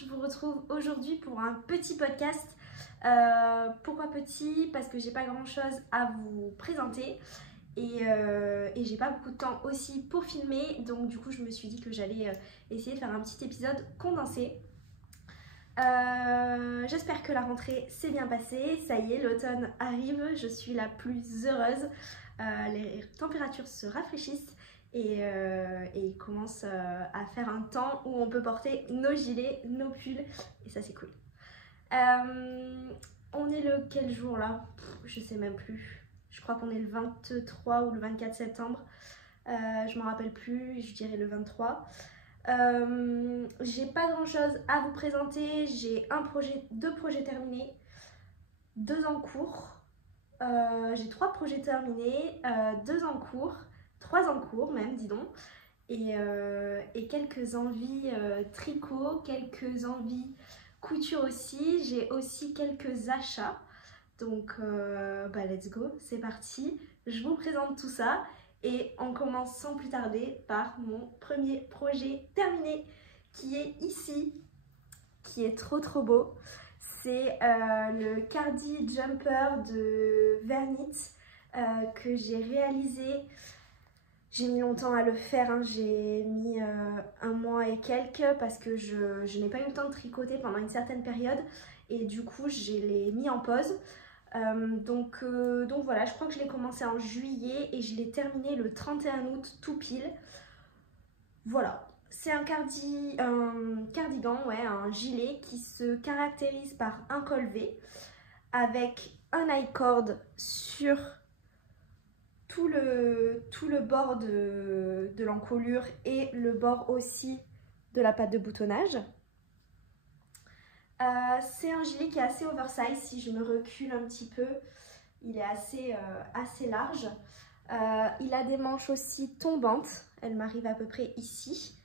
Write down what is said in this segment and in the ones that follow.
je vous retrouve aujourd'hui pour un petit podcast. Pourquoi petit? Parce que j'ai pas grand chose à vous présenter et j'ai pas beaucoup de temps aussi pour filmer, donc du coup je me suis dit que j'allais essayer de faire un petit épisode condensé. J'espère que la rentrée s'est bien passée, ça y est, l'automne arrive, je suis la plus heureuse. Les températures se rafraîchissent et il commence à faire un temps où on peut porter nos gilets, nos pulls, et ça c'est cool. On est le quel jour là? Je sais même plus. Je crois qu'on est le 23 ou le 24 septembre. Je m'en rappelle plus, je dirais le 23. J'ai pas grand chose à vous présenter. J'ai deux projets terminés, deux en cours. J'ai trois projets terminés, deux en cours, trois en cours même, dis donc. Et quelques envies tricot, quelques envies couture aussi. J'ai aussi quelques achats. Donc let's go, c'est parti. Je vous présente tout ça et on commence sans plus tarder par mon premier projet terminé qui est ici, qui est trop beau. C'est le Cardi Jumper de Vernit que j'ai réalisé. J'ai mis longtemps à le faire, hein. J'ai mis un mois et quelques parce que je n'ai pas eu le temps de tricoter pendant une certaine période et du coup je l'ai mis en pause. Donc voilà, je crois que je l'ai commencé en juillet et je l'ai terminé le 31 août tout pile. Voilà, c'est un cardigan, ouais, un gilet qui se caractérise par un col V avec un I-cord sur tout le bord de l'encolure et le bord aussi de la patte de boutonnage. C'est un gilet qui est assez oversize. Si je me recule un petit peu, il est assez large. Il a des manches aussi tombantes. Elle m'arrive à peu près ici.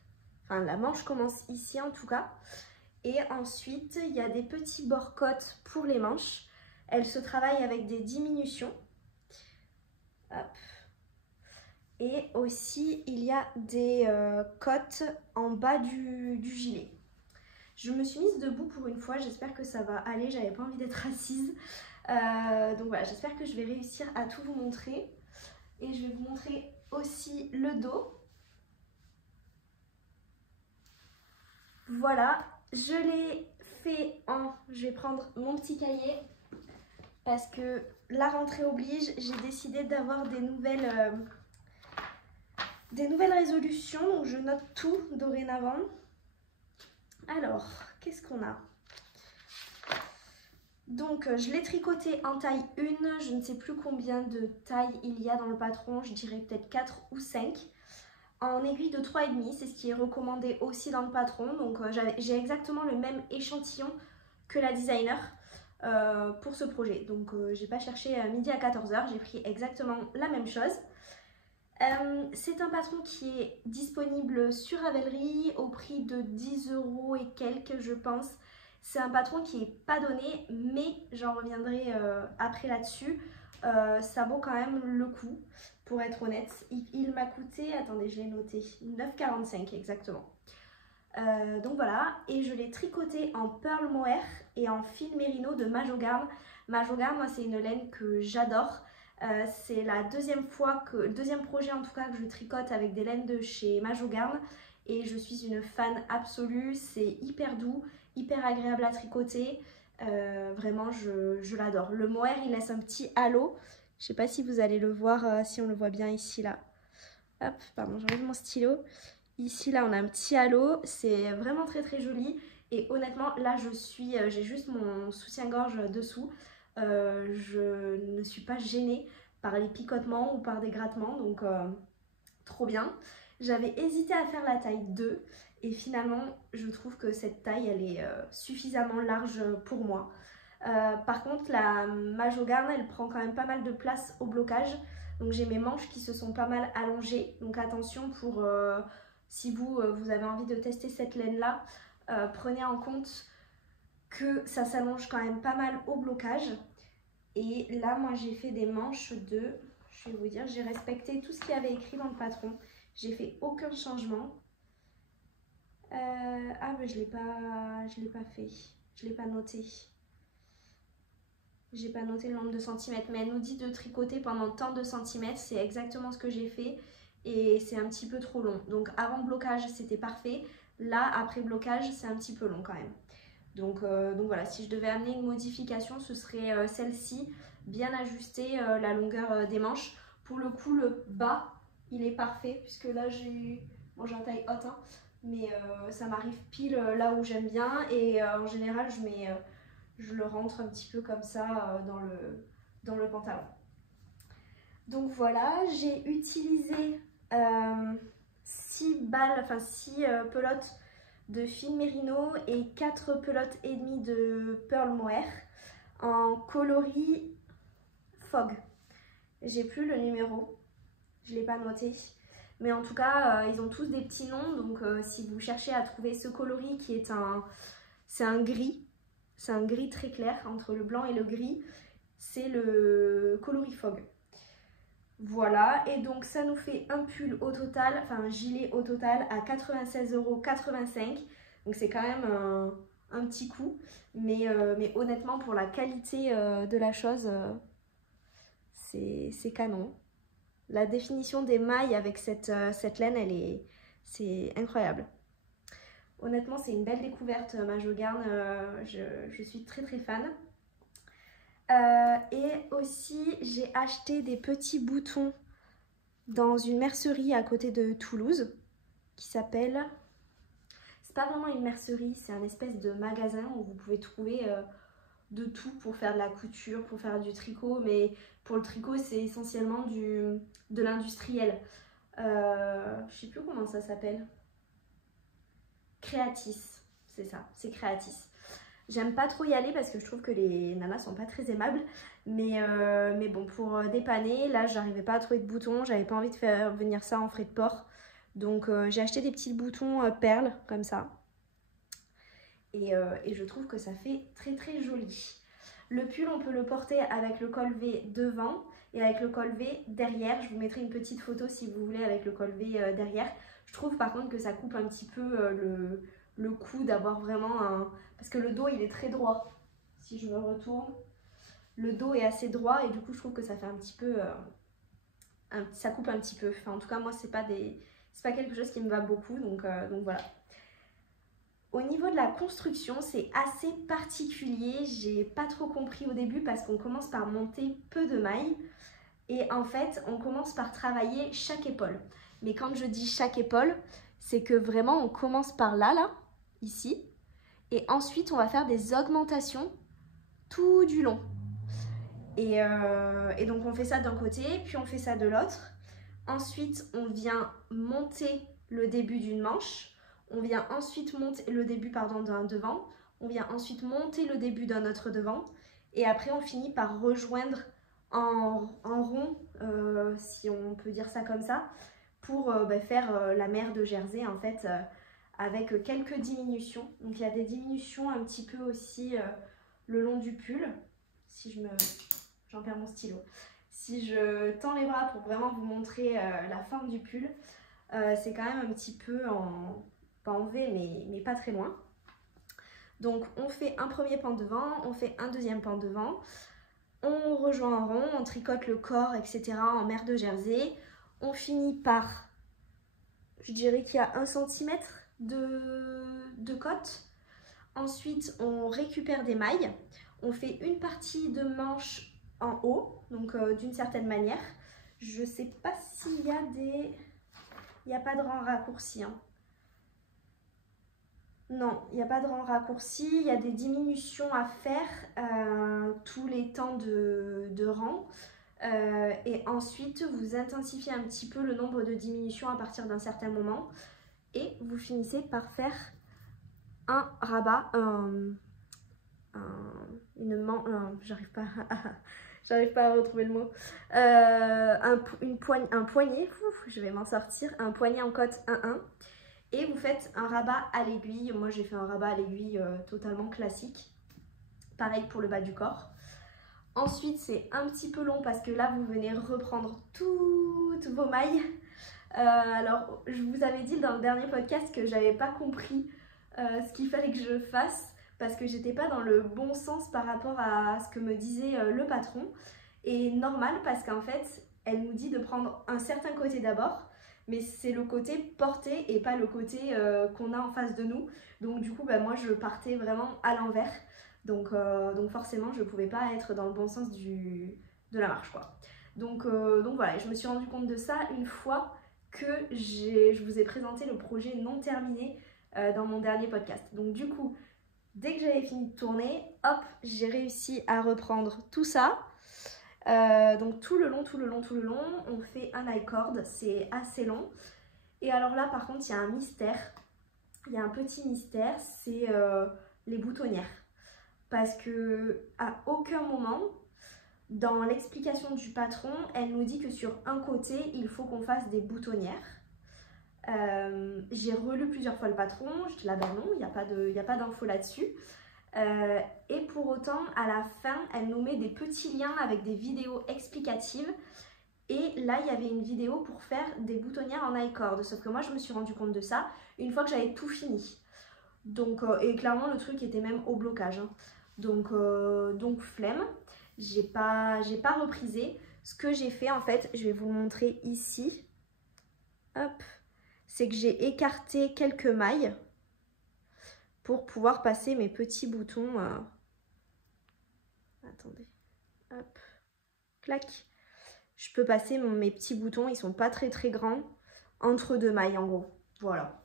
Enfin, la manche commence ici en tout cas. Et ensuite, il y a des petits bords-côtes pour les manches. Elle se travaille avec des diminutions. Hop. Et aussi, il y a des côtes en bas du gilet. Je me suis mise debout pour une fois, j'espère que ça va aller, j'avais pas envie d'être assise. Donc voilà, j'espère que je vais réussir à tout vous montrer. Et je vais vous montrer aussi le dos. Voilà, je l'ai fait en... Je vais prendre mon petit cahier parce que la rentrée oblige, j'ai décidé d'avoir des nouvelles résolutions, donc je note tout dorénavant. Alors, qu'est-ce qu'on a? Donc, je l'ai tricoté en taille 1. Je ne sais plus combien de tailles il y a dans le patron. Je dirais peut-être 4 ou 5. En aiguille de 3,5. C'est ce qui est recommandé aussi dans le patron. Donc, j'ai exactement le même échantillon que la designer pour ce projet. Donc, j'ai pas cherché à midi à 14 h. J'ai pris exactement la même chose. C'est un patron qui est disponible sur Ravelry au prix de 10 € et quelques, je pense. C'est un patron qui n'est pas donné, mais j'en reviendrai après là-dessus. Ça vaut quand même le coup, pour être honnête. Il m'a coûté, attendez, je l'ai noté, 9,45 exactement. Donc voilà, et je l'ai tricoté en pearl mohair et en fil mérino de Majogarn. Majogarn, moi, c'est une laine que j'adore. C'est la deuxième projet en tout cas que je tricote avec des laines de chez Majogarn et je suis une fan absolue. C'est hyper doux, hyper agréable à tricoter. Vraiment, je l'adore. Le mohair, il laisse un petit halo. Je sais pas si vous allez le voir, si on le voit bien ici là. Hop, pardon, j'enlève mon stylo. Ici là, on a un petit halo. C'est vraiment très joli. Et honnêtement, là, j'ai juste mon soutien-gorge dessous. Je ne suis pas gênée par les picotements ou par des grattements, donc trop bien. J'avais hésité à faire la taille 2 et finalement je trouve que cette taille elle est suffisamment large pour moi. Par contre la Majogarn elle prend quand même pas mal de place au blocage, donc j'ai mes manches qui se sont pas mal allongées, donc attention pour si vous avez envie de tester cette laine là, prenez en compte que ça s'allonge quand même pas mal au blocage. Et là, moi, j'ai fait des manches de... Je vais vous dire, j'ai respecté tout ce qu'il y avait écrit dans le patron. J'ai fait aucun changement. Ah mais je l'ai pas fait, je l'ai pas noté. J'ai pas noté le nombre de centimètres, mais elle nous dit de tricoter pendant tant de centimètres, c'est exactement ce que j'ai fait et c'est un petit peu trop long. Donc avant blocage c'était parfait, là après blocage c'est un petit peu long quand même. Donc voilà, si je devais amener une modification, ce serait celle-ci, bien ajuster la longueur des manches. Pour le coup le bas il est parfait puisque là j'ai un taille haute, hein, mais ça m'arrive pile là où j'aime bien et en général je le rentre un petit peu comme ça dans le pantalon. Donc voilà, j'ai utilisé 6 balles, enfin 6 pelotes de fil mérino et 4 pelotes et demie de pearl mohair en coloris Fog. J'ai plus le numéro, je ne l'ai pas noté. Mais en tout cas, ils ont tous des petits noms, donc si vous cherchez à trouver ce coloris qui est c'est un gris, c'est un gris très clair entre le blanc et le gris, c'est le coloris Fog. Voilà, et donc ça nous fait un pull au total, enfin un gilet au total à 96,85 €. Donc c'est quand même un petit coup, mais honnêtement pour la qualité de la chose, c'est canon. La définition des mailles avec cette laine, c'est incroyable. Honnêtement, c'est une belle découverte, ma Jogarn, je suis très très fan. Et aussi, j'ai acheté des petits boutons dans une mercerie à côté de Toulouse qui s'appelle... C'est pas vraiment une mercerie, c'est un espèce de magasin où vous pouvez trouver de tout pour faire de la couture, pour faire du tricot, mais pour le tricot, c'est essentiellement de l'industriel. Je sais plus comment ça s'appelle. Creatis, c'est ça, c'est Creatis. J'aime pas trop y aller parce que je trouve que les nanas sont pas très aimables. Mais bon, pour dépanner, là j'arrivais pas à trouver de boutons. J'avais pas envie de faire venir ça en frais de port. Donc j'ai acheté des petits boutons perles comme ça. Et je trouve que ça fait très très joli. Le pull, on peut le porter avec le col V devant et avec le col V derrière. Je vous mettrai une petite photo si vous voulez avec le col V derrière. Je trouve par contre que ça coupe un petit peu le cou d'avoir vraiment un... Parce que le dos il est très droit. Si je me retourne, le dos est assez droit et du coup je trouve que ça fait un petit peu... ça coupe un petit peu. Enfin en tout cas moi c'est pas quelque chose qui me va beaucoup donc voilà. Au niveau de la construction, c'est assez particulier. J'ai pas trop compris au début parce qu'on commence par monter peu de mailles. Et en fait, on commence par travailler chaque épaule. Mais quand je dis chaque épaule, c'est que vraiment on commence par là, ici. Et ensuite, on va faire des augmentations tout du long. Et donc on fait ça d'un côté, puis on fait ça de l'autre. Ensuite, on vient monter le début d'une manche. On vient ensuite monter le début d'un devant. On vient ensuite monter le début d'un autre devant. Et après, on finit par rejoindre en rond, si on peut dire ça comme ça, pour faire la mer de Jersey en fait, avec quelques diminutions. Donc il y a des diminutions un petit peu aussi le long du pull. Si j'en perds mon stylo. Si je tends les bras pour vraiment vous montrer la forme du pull, c'est quand même un petit peu pas en V, mais pas très loin. Donc on fait un premier pan devant, on fait un deuxième pan devant, on rejoint en rond, on tricote le corps, etc. en mer de Jersey. On finit par, je dirais qu'il y a 1 cm de côte. Ensuite, on récupère des mailles. On fait une partie de manche en haut, donc d'une certaine manière. Je sais pas s'il y a des... Il n'y a pas de rang raccourci. Hein. Non, il n'y a pas de rang raccourci. Il y a des diminutions à faire tous les temps de rang. Et ensuite, vous intensifiez un petit peu le nombre de diminutions à partir d'un certain moment. Et vous finissez par faire un rabat, j'arrive pas à retrouver le mot, un poignet, je vais m'en sortir, un poignet en côte 1-1 et vous faites un rabat à l'aiguille. Moi j'ai fait un rabat à l'aiguille totalement classique, pareil pour le bas du corps. Ensuite c'est un petit peu long parce que là vous venez reprendre toutes vos mailles Alors, je vous avais dit dans le dernier podcast que j'avais pas compris ce qu'il fallait que je fasse parce que j'étais pas dans le bon sens par rapport à ce que me disait le patron. Et normal parce qu'en fait, elle nous dit de prendre un certain côté d'abord, mais c'est le côté porté et pas le côté qu'on a en face de nous. Donc du coup, bah, moi je partais vraiment à l'envers. Donc forcément, je pouvais pas être dans le bon sens de la marche, quoi. Donc voilà, je me suis rendu compte de ça une fois que je vous ai présenté le projet non terminé dans mon dernier podcast. Donc du coup, dès que j'avais fini de tourner, hop, j'ai réussi à reprendre tout ça. Donc tout le long, on fait un I-cord, c'est assez long. Et alors là, par contre, il y a un mystère. Il y a un petit mystère, c'est les boutonnières. Parce que à aucun moment, dans l'explication du patron, elle nous dit que sur un côté, il faut qu'on fasse des boutonnières. J'ai relu plusieurs fois le patron, je dis là ben non, il n'y a pas d'info là-dessus. Et pour autant, à la fin, elle nous met des petits liens avec des vidéos explicatives. Et là, il y avait une vidéo pour faire des boutonnières en I-cord. Sauf que moi, je me suis rendu compte de ça une fois que j'avais tout fini. Donc, et clairement, le truc était même au blocage. Hein. Donc flemme. J'ai pas reprisé. Ce que j'ai fait, en fait, je vais vous le montrer ici. Hop. C'est que j'ai écarté quelques mailles pour pouvoir passer mes petits boutons. Attendez. Hop. Clac. Je peux passer mes petits boutons, ils sont pas très grands, entre deux mailles en gros. Voilà.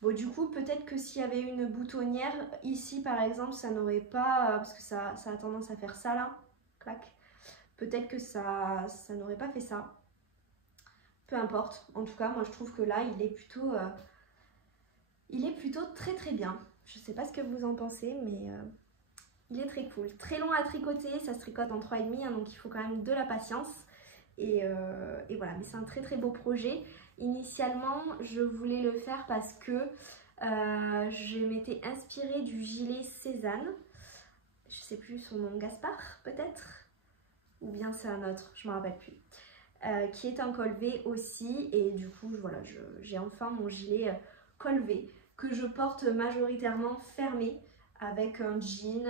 Bon, du coup, peut-être que s'il y avait une boutonnière ici par exemple, ça n'aurait pas, parce que ça a tendance à faire ça là, clac. Peut-être que ça n'aurait pas fait ça. Peu importe. En tout cas, moi je trouve que là, il est plutôt très bien. Je sais pas ce que vous en pensez, mais il est très cool. Très long à tricoter, ça se tricote en 3,5, hein, donc il faut quand même de la patience. Et voilà, mais c'est un très beau projet. Initialement, je voulais le faire parce que je m'étais inspirée du gilet Cézanne. Je sais plus son nom, Gaspard peut-être? Ou bien c'est un autre, je ne me rappelle plus. Qui est un col V aussi. Et du coup, voilà, j'ai enfin mon gilet col V que je porte majoritairement fermé avec un jean,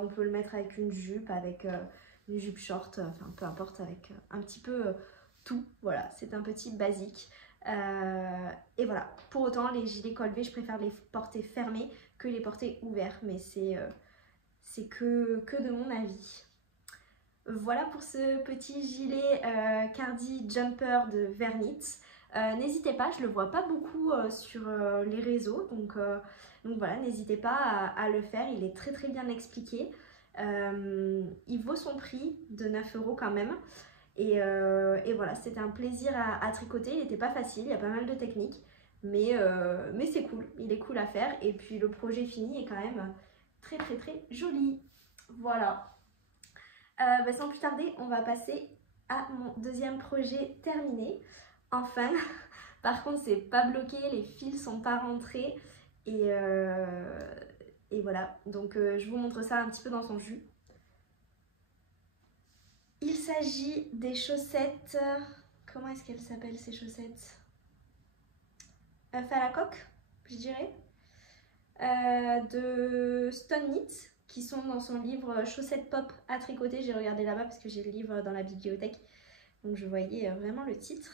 on peut le mettre avec une jupe, avec une jupe short, enfin peu importe, avec un petit peu tout. Voilà, c'est un petit basique. Et voilà, pour autant les gilets col V, je préfère les porter fermés que les porter ouverts, mais c'est que de mon avis. Voilà pour ce petit gilet Cardi Jumper de Vernit. N'hésitez pas, je le vois pas beaucoup sur les réseaux, donc voilà, n'hésitez pas à le faire, il est très bien expliqué. Il vaut son prix de 9 € quand même. Et voilà, c'était un plaisir à tricoter, il n'était pas facile, il y a pas mal de techniques, mais c'est cool, il est cool à faire. Et puis le projet fini est quand même très joli. Voilà. Sans plus tarder, on va passer à mon deuxième projet terminé. Enfin, par contre, c'est pas bloqué, les fils sont pas rentrés. Et voilà, donc je vous montre ça un petit peu dans son jus. Il s'agit des chaussettes... Comment est-ce qu'elles s'appellent ces chaussettes? Œuf à la coque, je dirais. De Stone Knit, qui sont dans son livre Chaussettes pop à tricoter. J'ai regardé là-bas parce que j'ai le livre dans la bibliothèque. Donc je voyais vraiment le titre.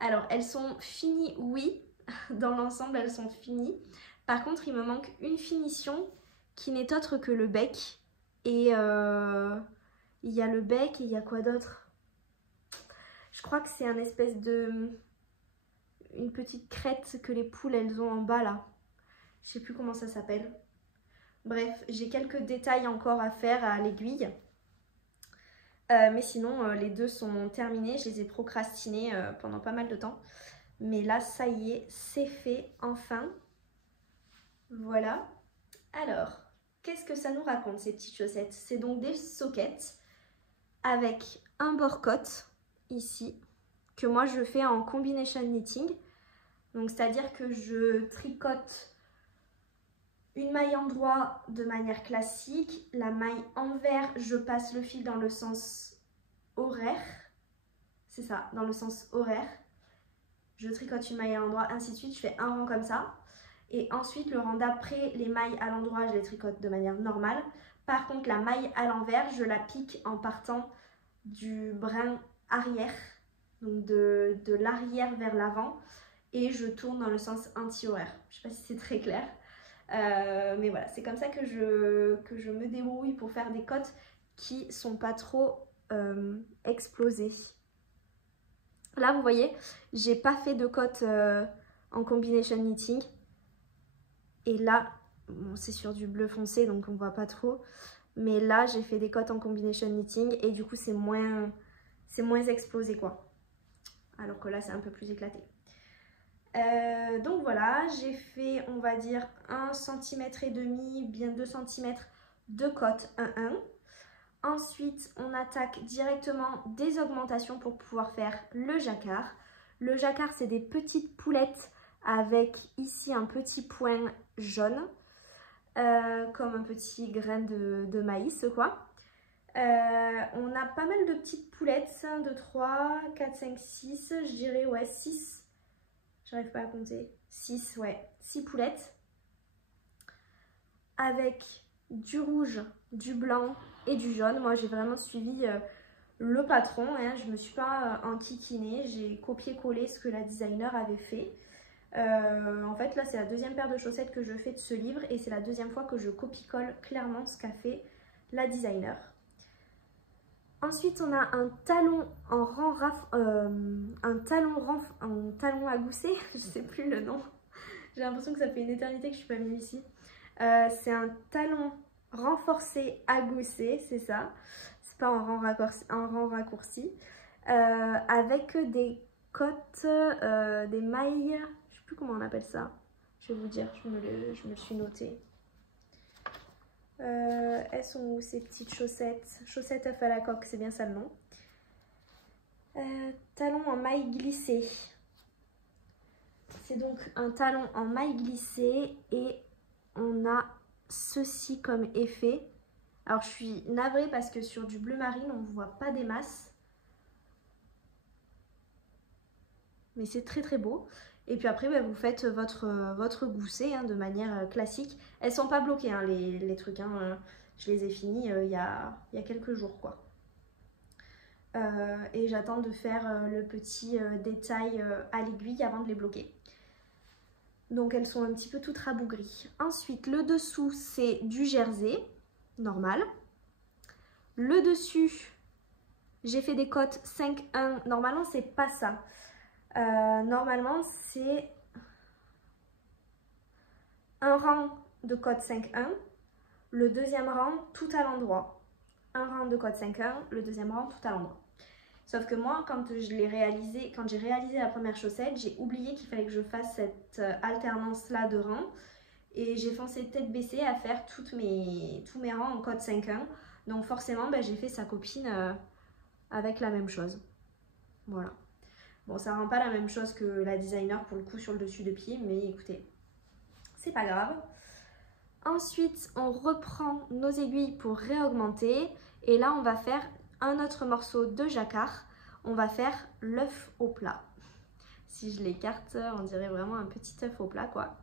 Alors, elles sont finies, oui. Dans l'ensemble, elles sont finies. Par contre, il me manque une finition qui n'est autre que le bec. Et il y a le bec et il y a quoi d'autre? Je crois que c'est un espèce de... une petite crête que les poules, elles ont en bas là. Je sais plus comment ça s'appelle. Bref, j'ai quelques détails encore à faire à l'aiguille. Mais sinon, les deux sont terminés. Je les ai procrastinés pendant pas mal de temps. Mais là, ça y est, c'est fait enfin. Voilà. Alors, qu'est-ce que ça nous raconte ces petites chaussettes? C'est donc des sockets avec un bore-cotte ici, que moi je fais en combination knitting. Donc c'est-à-dire que je tricote une maille endroit de manière classique, la maille envers, je passe le fil dans le sens horaire. C'est ça, dans le sens horaire. je tricote une maille à l'endroit, ainsi de suite. Je fais un rang comme ça. Et ensuite, le rang d'après, les mailles à l'endroit, je les tricote de manière normale. Par contre, la maille à l'envers, je la pique en partant du brin arrière, donc de l'arrière vers l'avant, et je tourne dans le sens anti-horaire. Je ne sais pas si c'est très clair, mais voilà, c'est comme ça que je me débrouille pour faire des cottes qui sont pas trop explosées. Là, vous voyez, j'ai pas fait de cotte en combination knitting. Et là, bon, c'est sur du bleu foncé, donc on voit pas trop. Mais là, j'ai fait des cottes en combination knitting et du coup, c'est moins explosé, quoi. Alors que là, c'est un peu plus éclaté. Donc voilà, j'ai fait, on va dire, 1,5 cm, bien 2 cm de cotte 1-1. Ensuite, on attaque directement des augmentations pour pouvoir faire le jacquard. Le jacquard, c'est des petites poulettes avec ici un petit point jaune, comme un petit grain de maïs, quoi. On a pas mal de petites poulettes, 1, 2, 3, 4, 5, 6, je dirais, ouais, 6. J'arrive pas à compter. 6, ouais, 6 poulettes. Avec du rouge, du blanc et du jaune. Moi, j'ai vraiment suivi le patron, hein. Je me suis pas enquiquinée, j'ai copié-collé ce que la designer avait fait. En fait, là, c'est la deuxième paire de chaussettes que je fais de ce livre et c'est la deuxième fois que je copie-colle clairement ce qu'a fait la designer. Ensuite, on a un talon en talon à gousset, je sais plus le nom. J'ai l'impression que ça fait une éternité que je suis pas venue ici. C'est un talon renforcé à gousset, c'est ça. C'est pas en rang raccourci. Avec des cottes, des mailles, je sais plus comment on appelle ça. Je vais vous dire, je me le suis noté. Elles sont où ces petites chaussettes? Chaussettes œuf à la coque, c'est bien ça le nom. Talon en maille glissée. C'est donc un talon en maille glissée et on a ceci comme effet. Alors je suis navrée parce que sur du bleu marine on ne voit pas des masses. Mais c'est très très beau. Et puis après, bah, vous faites votre gousset hein, de manière classique. Elles sont pas bloquées hein, les trucs. Hein. Je les ai finis il y a quelques jours, quoi. Et j'attends de faire le petit détail à l'aiguille avant de les bloquer. Donc elles sont un petit peu toutes rabougries. Ensuite, le dessous, c'est du jersey, normal. Le dessus, j'ai fait des cottes 5-1. Normalement, c'est pas ça. Normalement, c'est un rang de code 5-1, le deuxième rang tout à l'endroit. Un rang de code 5-1, le deuxième rang tout à l'endroit. Sauf que moi, quand j'ai réalisé la première chaussette, j'ai oublié qu'il fallait que je fasse cette alternance-là de rangs. Et j'ai foncé tête baissée à faire tous mes rangs en code 5-1. Donc forcément, ben, j'ai fait sa copine avec la même chose. Voilà. Bon, ça rend pas la même chose que la designer pour le coup sur le dessus de pied, mais écoutez, c'est pas grave. Ensuite, on reprend nos aiguilles pour réaugmenter. Et là, on va faire un autre morceau de jacquard. On va faire l'œuf au plat. Si je l'écarte, on dirait vraiment un petit œuf au plat, quoi.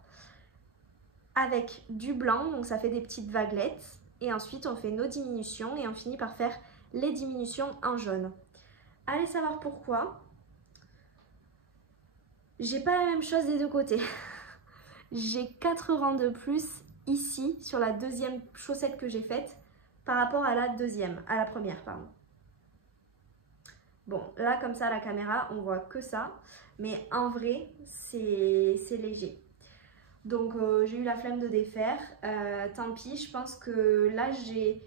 Avec du blanc, donc ça fait des petites vaguelettes. Et ensuite, on fait nos diminutions et on finit par faire les diminutions en jaune. Allez savoir pourquoi. J'ai pas la même chose des deux côtés. J'ai 4 rangs de plus ici sur la deuxième chaussette que j'ai faite par rapport à la première, pardon. Bon, là comme ça à la caméra, on voit que ça, mais en vrai, c'est léger. Donc j'ai eu la flemme de défaire, tant pis, je pense que là j'ai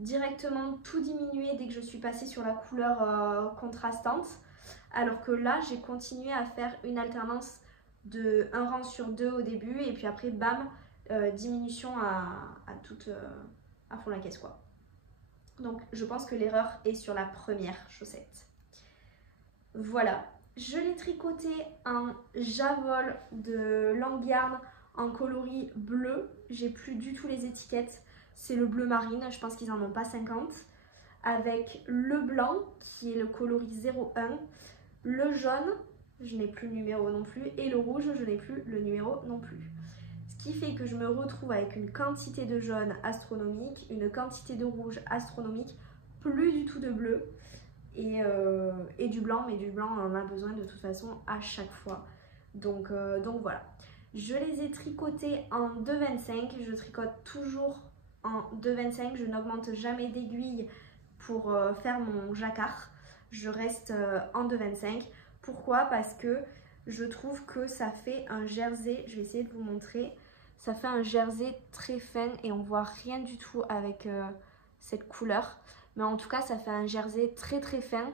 directement tout diminué dès que je suis passée sur la couleur contrastante. Alors que là, j'ai continué à faire une alternance de 1 rang sur 2 au début et puis après, bam, diminution à fond la caisse, quoi. Donc, je pense que l'erreur est sur la première chaussette. Voilà, je l'ai tricoté en javol de longue yarn en coloris bleu. J'ai plus du tout les étiquettes, c'est le bleu marine, je pense qu'ils en ont pas 50. Avec le blanc qui est le coloris 01. Le jaune je n'ai plus le numéro non plus. Et le rouge, je n'ai plus le numéro non plus. Ce qui fait que je me retrouve avec une quantité de jaune astronomique, une quantité de rouge astronomique, plus du tout de bleu et du blanc. Mais du blanc, on en a besoin de toute façon à chaque fois. Donc voilà. Je les ai tricotés en 2,25. Je tricote toujours en 2,25. Je n'augmente jamais d'aiguille pour faire mon jacquard. Je reste en 2,25. Pourquoi? Parce que je trouve que ça fait un jersey. Je vais essayer de vous montrer. Ça fait un jersey très fin et on voit rien du tout avec cette couleur. Mais en tout cas, ça fait un jersey très très fin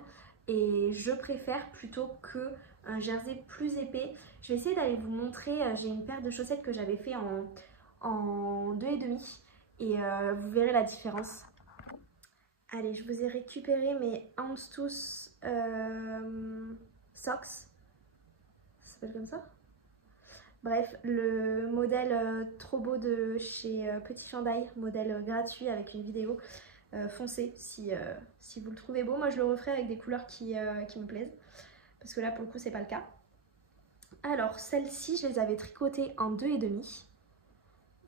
et je préfère plutôt que un jersey plus épais. Je vais essayer d'aller vous montrer. J'ai une paire de chaussettes que j'avais fait en 2,5 et vous verrez la différence. Allez, je vous ai récupéré mes Houndstooth Socks. Ça s'appelle comme ça? Bref, le modèle trop beau de chez Petit Chandail, modèle gratuit avec une vidéo. Foncez si vous le trouvez beau. Moi, je le referai avec des couleurs qui me plaisent. Parce que là, pour le coup, c'est pas le cas. Alors, celles-ci, je les avais tricotées en 2,5.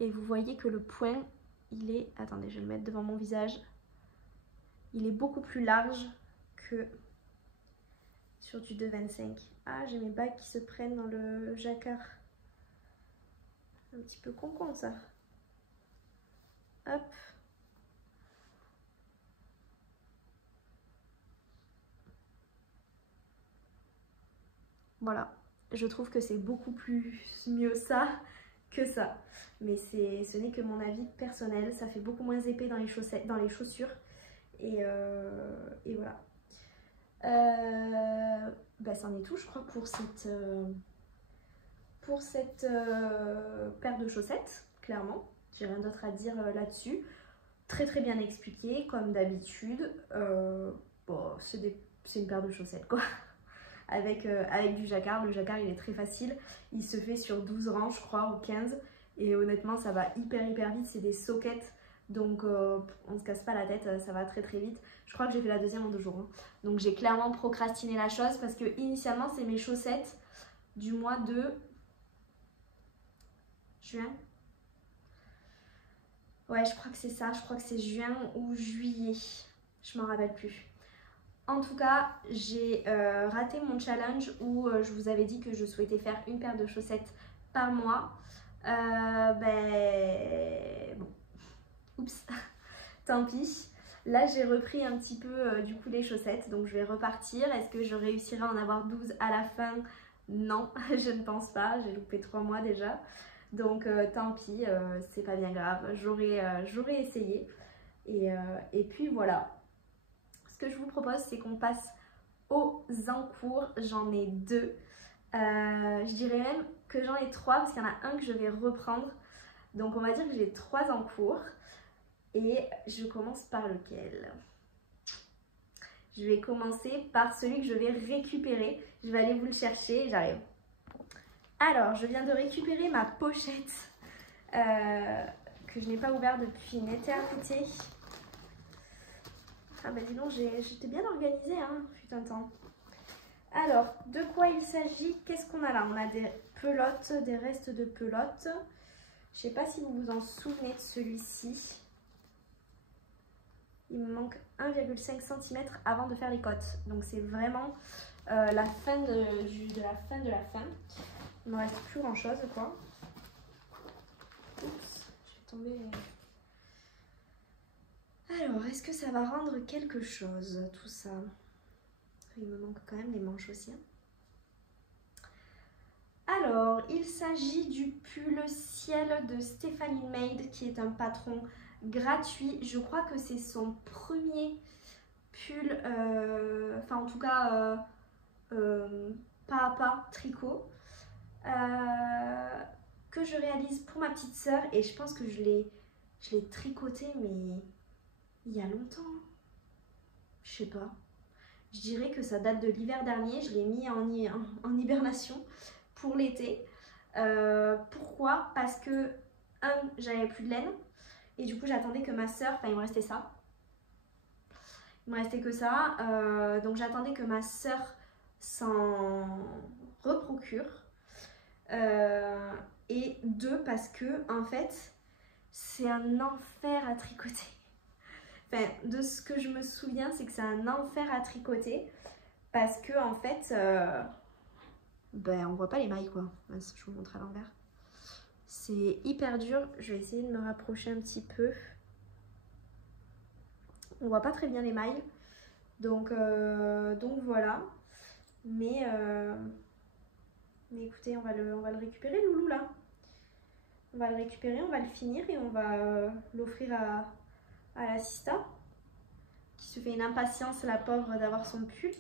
Et vous voyez que le point, il est... Attendez, je vais le mettre devant mon visage. Il est beaucoup plus large que sur du 2,25. Ah, j'ai mes bagues qui se prennent dans le jacquard. Un petit peu con ça. Hop. Voilà. Je trouve que c'est beaucoup plus mieux ça que ça. Mais ce n'est que mon avis personnel. Ça fait beaucoup moins épais dans les chaussettes, dans les chaussures. Et voilà. Bah, c'en est tout, je crois, pour cette paire de chaussettes, clairement. J'ai rien d'autre à dire là-dessus. Très très bien expliqué, comme d'habitude. Bon, c'est une paire de chaussettes, quoi. Avec du jacquard. Le jacquard, il est très facile. Il se fait sur 12 rangs, je crois, ou 15. Et honnêtement, ça va hyper vite. C'est des sockets. Donc on se casse pas la tête, ça va très vite. Je crois que j'ai fait la deuxième en 2 jours. Hein. Donc j'ai clairement procrastiné la chose parce que initialement c'est mes chaussettes du mois de juin. Ouais, je crois que c'est ça, je crois que c'est juin ou juillet. Je m'en rappelle plus. En tout cas, j'ai raté mon challenge où je vous avais dit que je souhaitais faire une paire de chaussettes par mois. Bon. Oups, tant pis. Là, j'ai repris un petit peu du coup les chaussettes, donc je vais repartir. Est-ce que je réussirai à en avoir 12 à la fin? Non, je ne pense pas. J'ai loupé 3 mois déjà. Donc tant pis, c'est pas bien grave. J'aurais essayé. Et puis voilà. Ce que je vous propose, c'est qu'on passe aux encours. J'en ai 2. Je dirais même que j'en ai 3 parce qu'il y en a un que je vais reprendre. Donc on va dire que j'ai 3 en cours. Et je commence par lequel? Je vais commencer par celui que je vais récupérer. Je vais aller vous le chercher, j'arrive. Alors, je viens de récupérer ma pochette que je n'ai pas ouverte depuis une éternité. Ah bah dis donc, j'étais bien organisée, hein, putain de temps. Alors, de quoi il s'agit? Qu'est-ce qu'on a là? On a des pelotes, des restes de pelotes. Je sais pas si vous vous en souvenez de celui-ci. Il me manque 1,5 cm avant de faire les côtes. Donc c'est vraiment la fin de la fin de la fin. Il ne me reste plus grand chose quoi. Oups, je vais tomber. Alors, est-ce que ça va rendre quelque chose tout ça? Il me manque quand même les manches aussi. Alors, il s'agit du pull ciel de Stephanie Maid qui est un patron gratuit. Je crois que c'est son premier pull, enfin en tout cas pas à pas tricot que je réalise pour ma petite sœur et je pense que je l'ai tricoté mais il y a longtemps. Je sais pas. Je dirais que ça date de l'hiver dernier. Je l'ai mis en hibernation pour l'été. Pourquoi? Parce que j'avais plus de laine. Et du coup, j'attendais que ma soeur, enfin, il me restait ça. Il me restait que ça. Donc, j'attendais que ma soeur s'en reprocure. Et 2 parce que en fait c'est un enfer à tricoter. Enfin, de ce que je me souviens, c'est que c'est un enfer à tricoter parce que en fait on voit pas les mailles quoi. Je vous montre à l'envers. C'est hyper dur. Je vais essayer de me rapprocher un petit peu. On voit pas très bien les mailles. Donc voilà. Mais écoutez, on va le récupérer, le loulou là. On va le récupérer, on va le finir et on va l'offrir à la Sista, qui se fait une impatience, la pauvre, d'avoir son pull.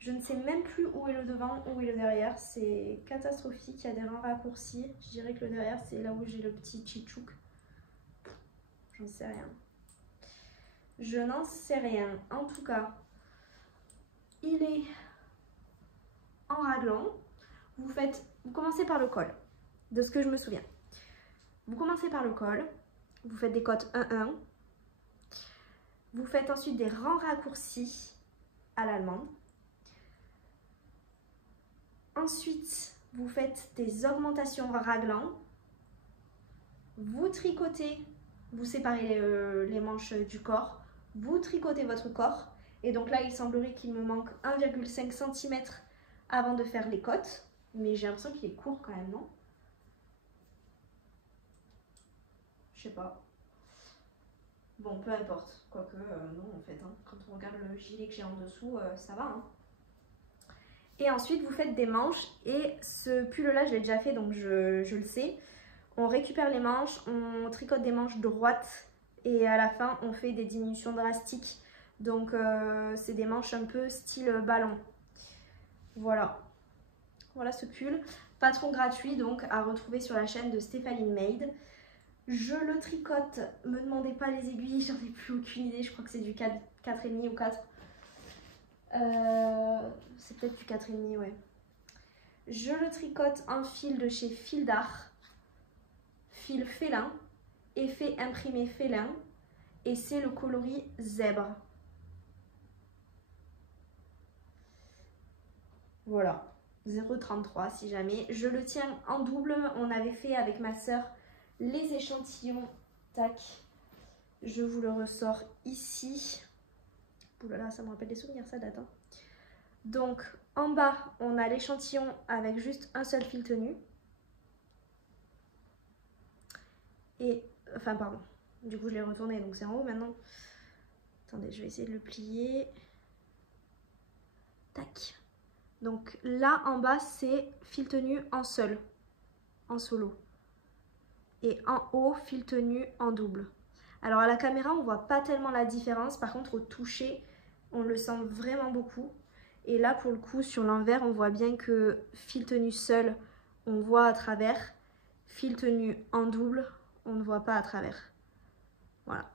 Je ne sais même plus où est le devant, où est le derrière. C'est catastrophique, il y a des rangs raccourcis. Je dirais que le derrière, c'est là où j'ai le petit chichouk. J'en sais rien. Je n'en sais rien. En tout cas, il est en raglan. Vous commencez par le col, de ce que je me souviens. Vous commencez par le col, vous faites des côtes 1-1. Vous faites ensuite des rangs raccourcis à l'allemande. Ensuite, vous faites des augmentations raglan. Vous tricotez, vous séparez les manches du corps. Vous tricotez votre corps. Et donc là, il semblerait qu'il me manque 1,5 cm avant de faire les côtes. Mais j'ai l'impression qu'il est court quand même, non? Je sais pas. Bon, peu importe. Quoique, non en fait. Hein. Quand on regarde le gilet que j'ai en dessous, ça va. Hein. Et ensuite, vous faites des manches. Et ce pull-là, je l'ai déjà fait, donc je le sais. On récupère les manches, on tricote des manches droites. Et à la fin, on fait des diminutions drastiques. Donc, c'est des manches un peu style ballon. Voilà. Voilà ce pull. Patron gratuit, donc, à retrouver sur la chaîne de Stéphaline Made. Je le tricote, me demandez pas les aiguilles, j'en ai plus aucune idée, je crois que c'est du 4,5 ou 4. C'est peut-être du 4,5, ouais. Je le tricote en fil de chez Fil d'Art, fil félin, effet imprimé félin, et c'est le coloris zèbre. Voilà, 0,33 si jamais. Je le tiens en double, on avait fait avec ma soeur les échantillons, tac, je vous le ressors ici. Oulala, ça me rappelle des souvenirs, ça date. Hein. Donc en bas, on a l'échantillon avec juste un seul fil tenu. Et, enfin pardon, du coup je l'ai retourné, donc c'est en haut maintenant. Attendez, je vais essayer de le plier. Tac. Donc là en bas, c'est fil tenu en seul, en solo. Et en haut, fil tenu en double. Alors à la caméra, on voit pas tellement la différence. Par contre, au toucher, on le sent vraiment beaucoup. Et là, pour le coup, sur l'envers, on voit bien que fil tenu seul, on voit à travers. Fil tenu en double, on ne voit pas à travers. Voilà.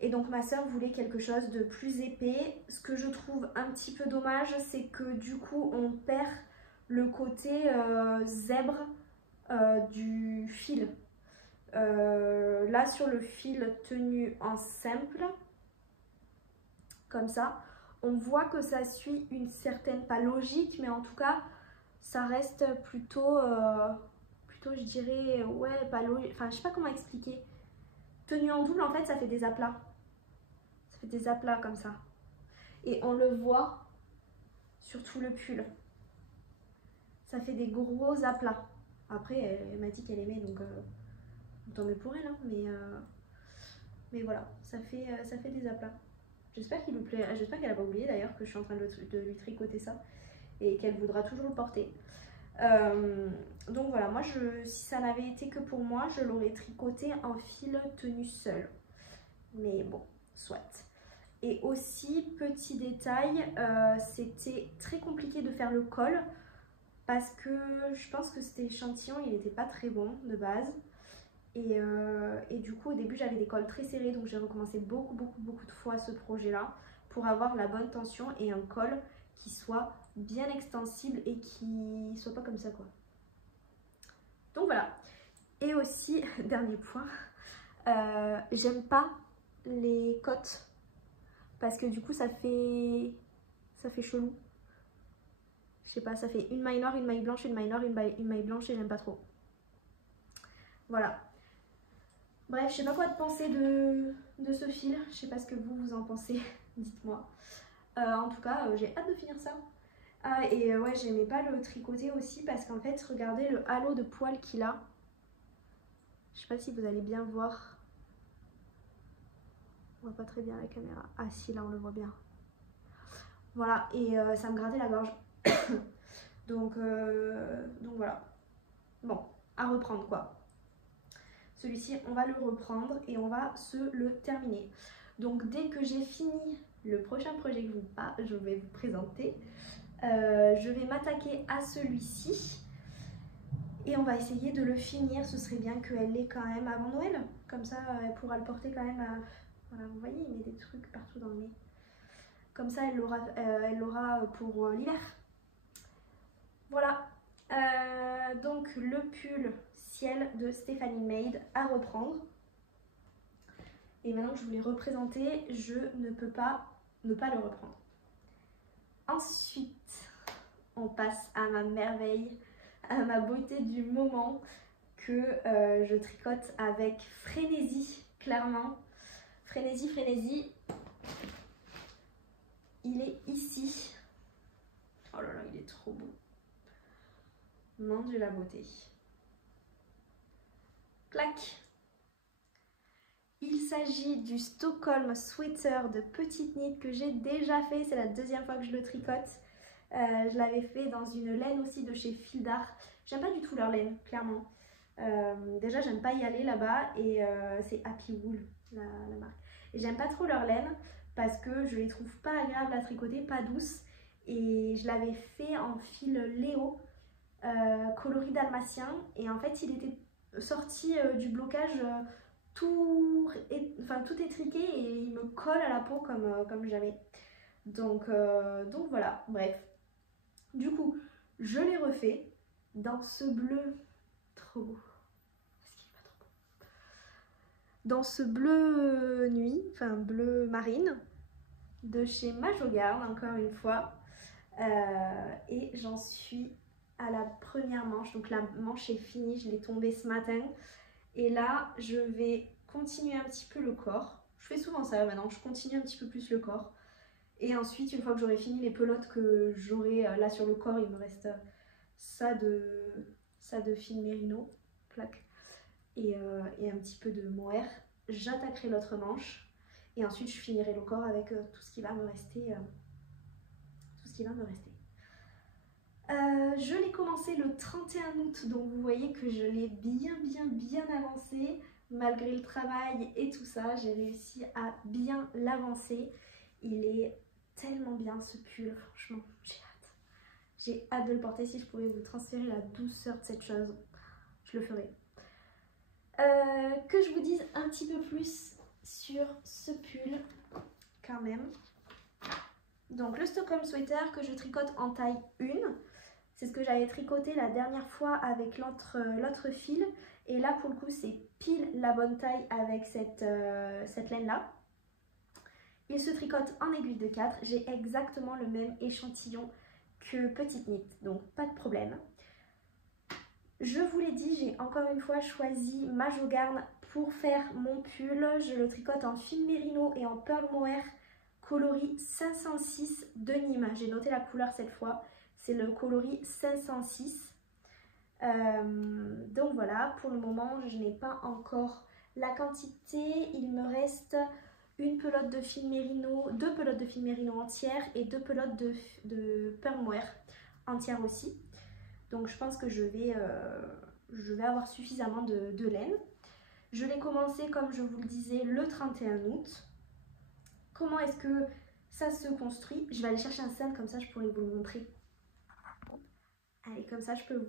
Et donc ma soeur voulait quelque chose de plus épais. Ce que je trouve un petit peu dommage, c'est que du coup, on perd le côté zèbre du fil. Là sur le fil tenu en simple, comme ça, on voit que ça suit une certaine, pas logique, mais en tout cas ça reste plutôt je dirais, ouais, pas logique, enfin je sais pas comment expliquer. Tenu en double, en fait ça fait des aplats, comme ça, et on le voit sur tout le pull, ça fait des gros aplats. Après elle m'a dit qu'elle aimait, donc tant mieux pour elle, hein, mais voilà, ça fait des aplats. J'espère qu'il lui plaît, j'espère qu'elle n'a pas oublié d'ailleurs que je suis en train de lui tricoter ça et qu'elle voudra toujours le porter. Donc voilà, moi si ça n'avait été que pour moi, je l'aurais tricoté en fil tenu seul. Mais bon, soit. Et aussi, petit détail, c'était très compliqué de faire le col parce que je pense que cet échantillon, il n'était pas très bon de base. Et du coup, au début, j'avais des cols très serrés, donc j'ai recommencé beaucoup de fois ce projet-là pour avoir la bonne tension et un col qui soit bien extensible et qui soit pas comme ça, quoi. Donc voilà. Et aussi, dernier point, j'aime pas les côtes parce que du coup, ça fait chelou. Je sais pas, ça fait une maille noire, une maille blanche, une maille noire, une maille blanche et j'aime pas trop. Voilà. Bref, je sais pas quoi te penser de ce fil. Je sais pas ce que vous en pensez. Dites-moi. En tout cas, j'ai hâte de finir ça. Ah, et ouais, j'aimais pas le tricoter aussi parce qu'en fait, regardez le halo de poils qu'il a. Je sais pas si vous allez bien voir. On voit pas très bien la caméra. Ah si, là on le voit bien. Voilà, et ça me grattait la gorge. donc voilà. Bon, à reprendre quoi. Celui-ci, on va le reprendre et on va le terminer. Donc dès que j'ai fini le prochain projet que je vais vous présenter, je vais m'attaquer à celui-ci. Et on va essayer de le finir. Ce serait bien qu'elle l'ait quand même avant Noël. Comme ça, elle pourra le porter quand même à... Voilà, vous voyez, il met des trucs partout dans le nez. Comme ça, elle l'aura pour l'hiver. Voilà. Donc, le pull ciel de Stephanie Maid à reprendre. Et maintenant que je vous l'ai représenté, je ne peux pas ne pas le reprendre. Ensuite, on passe à ma merveille, à ma beauté du moment que je tricote avec frénésie, clairement. Frénésie, frénésie. Il est ici. Oh là là, il est trop beau. Mon Dieu, la beauté. Clac. Il s'agit du Stockholm Sweater de Petite Knit que j'ai déjà fait. C'est la deuxième fois que je le tricote. Je l'avais fait dans une laine aussi de chez Fil d'Art. J'aime pas du tout leur laine, clairement. Déjà, j'aime pas y aller là-bas et c'est Happy Wool, la marque. Et j'aime pas trop leur laine parce que je les trouve pas agréables à tricoter, pas douces. Et je l'avais fait en fil Léo, coloris dalmatien. Et en fait, il était sorti du blocage tout étriqué et il me colle à la peau comme jamais. Donc voilà, bref. Du coup, je l'ai refait dans ce bleu trop beau. Est-ce qu'il est pas trop beau? Dans ce bleu nuit, enfin bleu marine, de chez Majogarn, encore une fois. Et j'en suis à la première manche. Donc la manche est finie, je l'ai tombée ce matin. Et là, je vais continuer un petit peu le corps. Je fais souvent ça maintenant, je continue un petit peu plus le corps. Et ensuite, une fois que j'aurai fini les pelotes que j'aurai là sur le corps, il me reste ça de fil mérino, plaque, et un petit peu de mohair. J'attaquerai l'autre manche et ensuite je finirai le corps avec tout ce qui va me rester. Je l'ai commencé le 31 août, donc vous voyez que je l'ai bien avancé. Malgré le travail et tout ça, j'ai réussi à bien l'avancer. Il est tellement bien ce pull, franchement, j'ai hâte. J'ai hâte de le porter. Si je pouvais vous transférer la douceur de cette chose, je le ferais. Que je vous dise un petit peu plus sur ce pull quand même. Donc le Stockholm Sweater que je tricote en taille 1. C'est ce que j'avais tricoté la dernière fois avec l'autre fil. Et là pour le coup c'est pile la bonne taille avec cette laine là. Il se tricote en aiguille de 4. J'ai exactement le même échantillon que Petite Knit, donc pas de problème. Je vous l'ai dit, j'ai encore une fois choisi Majogarn pour faire mon pull. Je le tricote en fil mérino et en pearl mohair coloris 506 de Nîmes. J'ai noté la couleur cette fois, c'est le coloris 506. Donc voilà, pour le moment je n'ai pas encore la quantité. Il me reste une pelote de fil mérino, 2 pelotes de fil mérino entières et 2 pelotes de pearl mohair entières aussi. Donc je pense que je vais avoir suffisamment de laine. Je l'ai commencé comme je vous le disais le 31 août. Comment est-ce que ça se construit? Je vais aller chercher un stand, comme ça je pourrais vous le montrer. Allez, comme ça je peux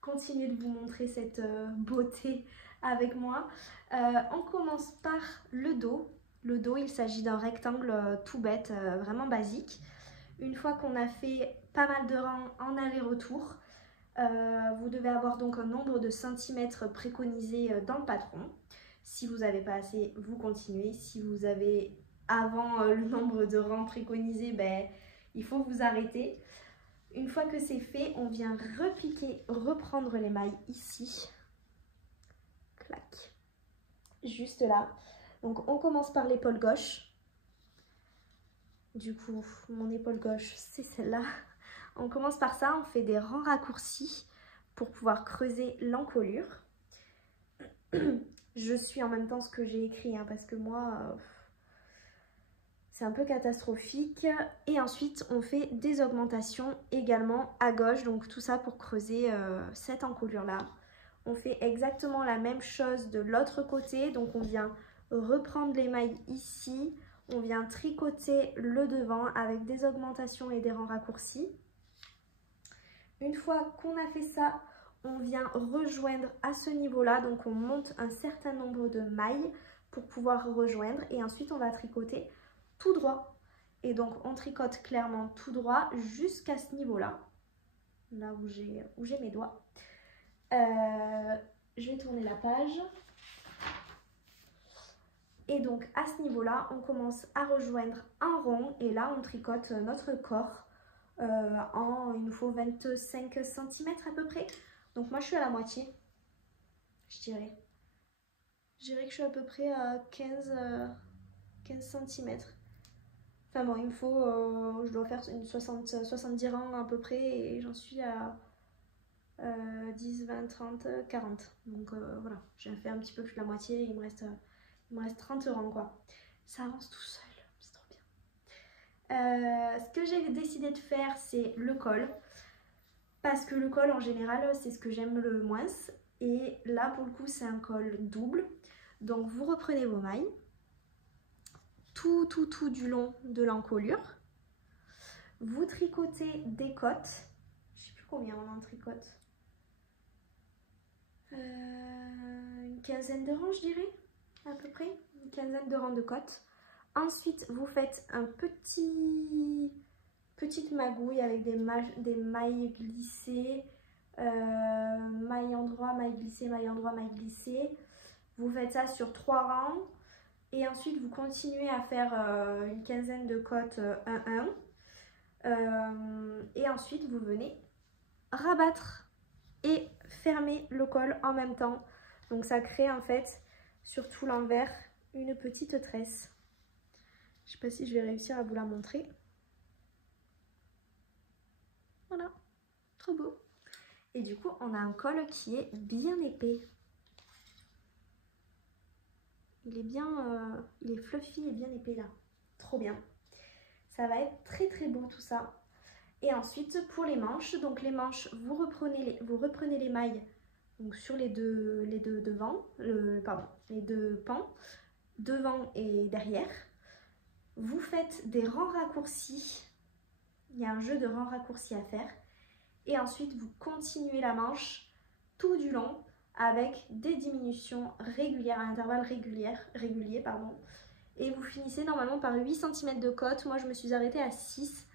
continuer de vous montrer cette beauté avec moi. On commence par le dos. Le dos, il s'agit d'un rectangle tout bête, vraiment basique. Une fois qu'on a fait pas mal de rangs en aller-retour, vous devez avoir donc un nombre de centimètres préconisé dans le patron. Si vous n'avez pas assez, vous continuez. Si vous avez avant le nombre de rangs préconisés, ben, il faut vous arrêter. Une fois que c'est fait, on vient repliquer, reprendre les mailles ici. Clac. Juste là. Donc on commence par l'épaule gauche. Du coup, mon épaule gauche, c'est celle-là. On commence par ça, on fait des rangs raccourcis pour pouvoir creuser l'encolure. Je suis en même temps ce que j'ai écrit, hein, parce que moi, c'est un peu catastrophique. Et ensuite, on fait des augmentations également à gauche, donc tout ça pour creuser cette encolure-là. On fait exactement la même chose de l'autre côté, donc on vient reprendre les mailles ici, on vient tricoter le devant avec des augmentations et des rangs raccourcis. Une fois qu'on a fait ça, on vient rejoindre à ce niveau-là, donc on monte un certain nombre de mailles pour pouvoir rejoindre et ensuite on va tricoter tout droit. Et donc on tricote clairement tout droit jusqu'à ce niveau-là, là où j'ai mes doigts. Je vais tourner la page. Et donc à ce niveau-là, on commence à rejoindre un rond et là on tricote notre corps il nous faut 25 cm à peu près. Donc moi je suis à la moitié, je dirais. Je dirais que je suis à peu près à 15 cm. Enfin bon, il me faut, je dois faire une 70 rangs à peu près et j'en suis à 10, 20, 30, 40. Donc voilà, j'ai fait un petit peu plus de la moitié, il me reste 30 rangs quoi. Ça avance tout seul, c'est trop bien. Ce que j'ai décidé de faire, c'est le col. Parce que le col en général, c'est ce que j'aime le moins. Et là pour le coup, c'est un col double. Donc vous reprenez vos mailles. Tout du long de l'encolure. Vous tricotez des côtes. Je sais plus combien on en tricote. Une quinzaine de rangs, je dirais, à peu près. Une quinzaine de rangs de côtes. Ensuite, vous faites un petite magouille avec des mailles glissées. Maille endroit, maille glissée, maille endroit, maille glissée. Vous faites ça sur 3 rangs. Et ensuite, vous continuez à faire une quinzaine de côtes 1-1. Et ensuite, vous venez rabattre et fermer le col en même temps. Donc ça crée en fait sur tout l'envers une petite tresse. Je sais pas si je vais réussir à vous la montrer. Voilà, trop beau. Et du coup, on a un col qui est bien épais. Il est fluffy et bien épais là. Trop bien. Ça va être très beau tout ça. Et ensuite pour les manches, donc les manches, vous reprenez les mailles donc sur les deux devant, les deux pans, devant et derrière. Vous faites des rangs raccourcis. Il y a un jeu de rangs raccourcis à faire. Et ensuite vous continuez la manche tout du long avec des diminutions régulières, à intervalles réguliers. Et vous finissez normalement par 8 cm de côte. Moi je me suis arrêtée à 6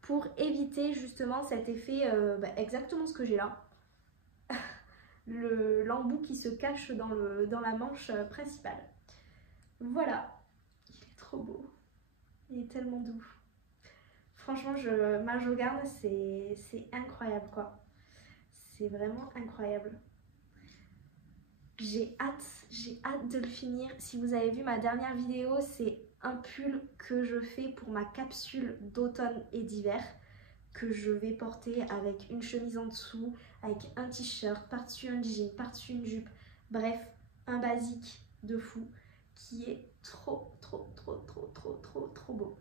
pour éviter justement cet effet, exactement ce que j'ai là. L'embout qui se cache dans la manche principale. Voilà, il est trop beau, il est tellement doux. Franchement, ma jogarne, c'est incroyable quoi. C'est vraiment incroyable. J'ai hâte de le finir. Si vous avez vu ma dernière vidéo, c'est un pull que je fais pour ma capsule d'automne et d'hiver, que je vais porter avec une chemise en dessous, avec un t-shirt, par-dessus un jean, par-dessus une jupe. Bref, un basique de fou qui est trop beau.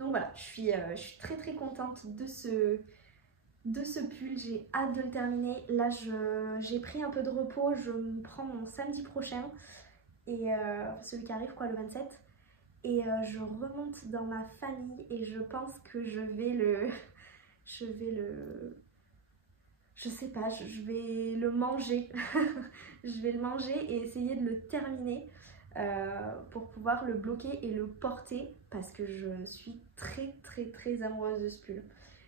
Donc voilà, je suis très contente de ce pull, j'ai hâte de le terminer. Là j'ai pris un peu de repos, je me prends mon samedi prochain, et celui qui arrive quoi, le 27, et je remonte dans ma famille et je pense que je sais pas, je vais le manger. Je vais le manger et essayer de le terminer pour pouvoir le bloquer et le porter, parce que je suis très amoureuse de ce pull.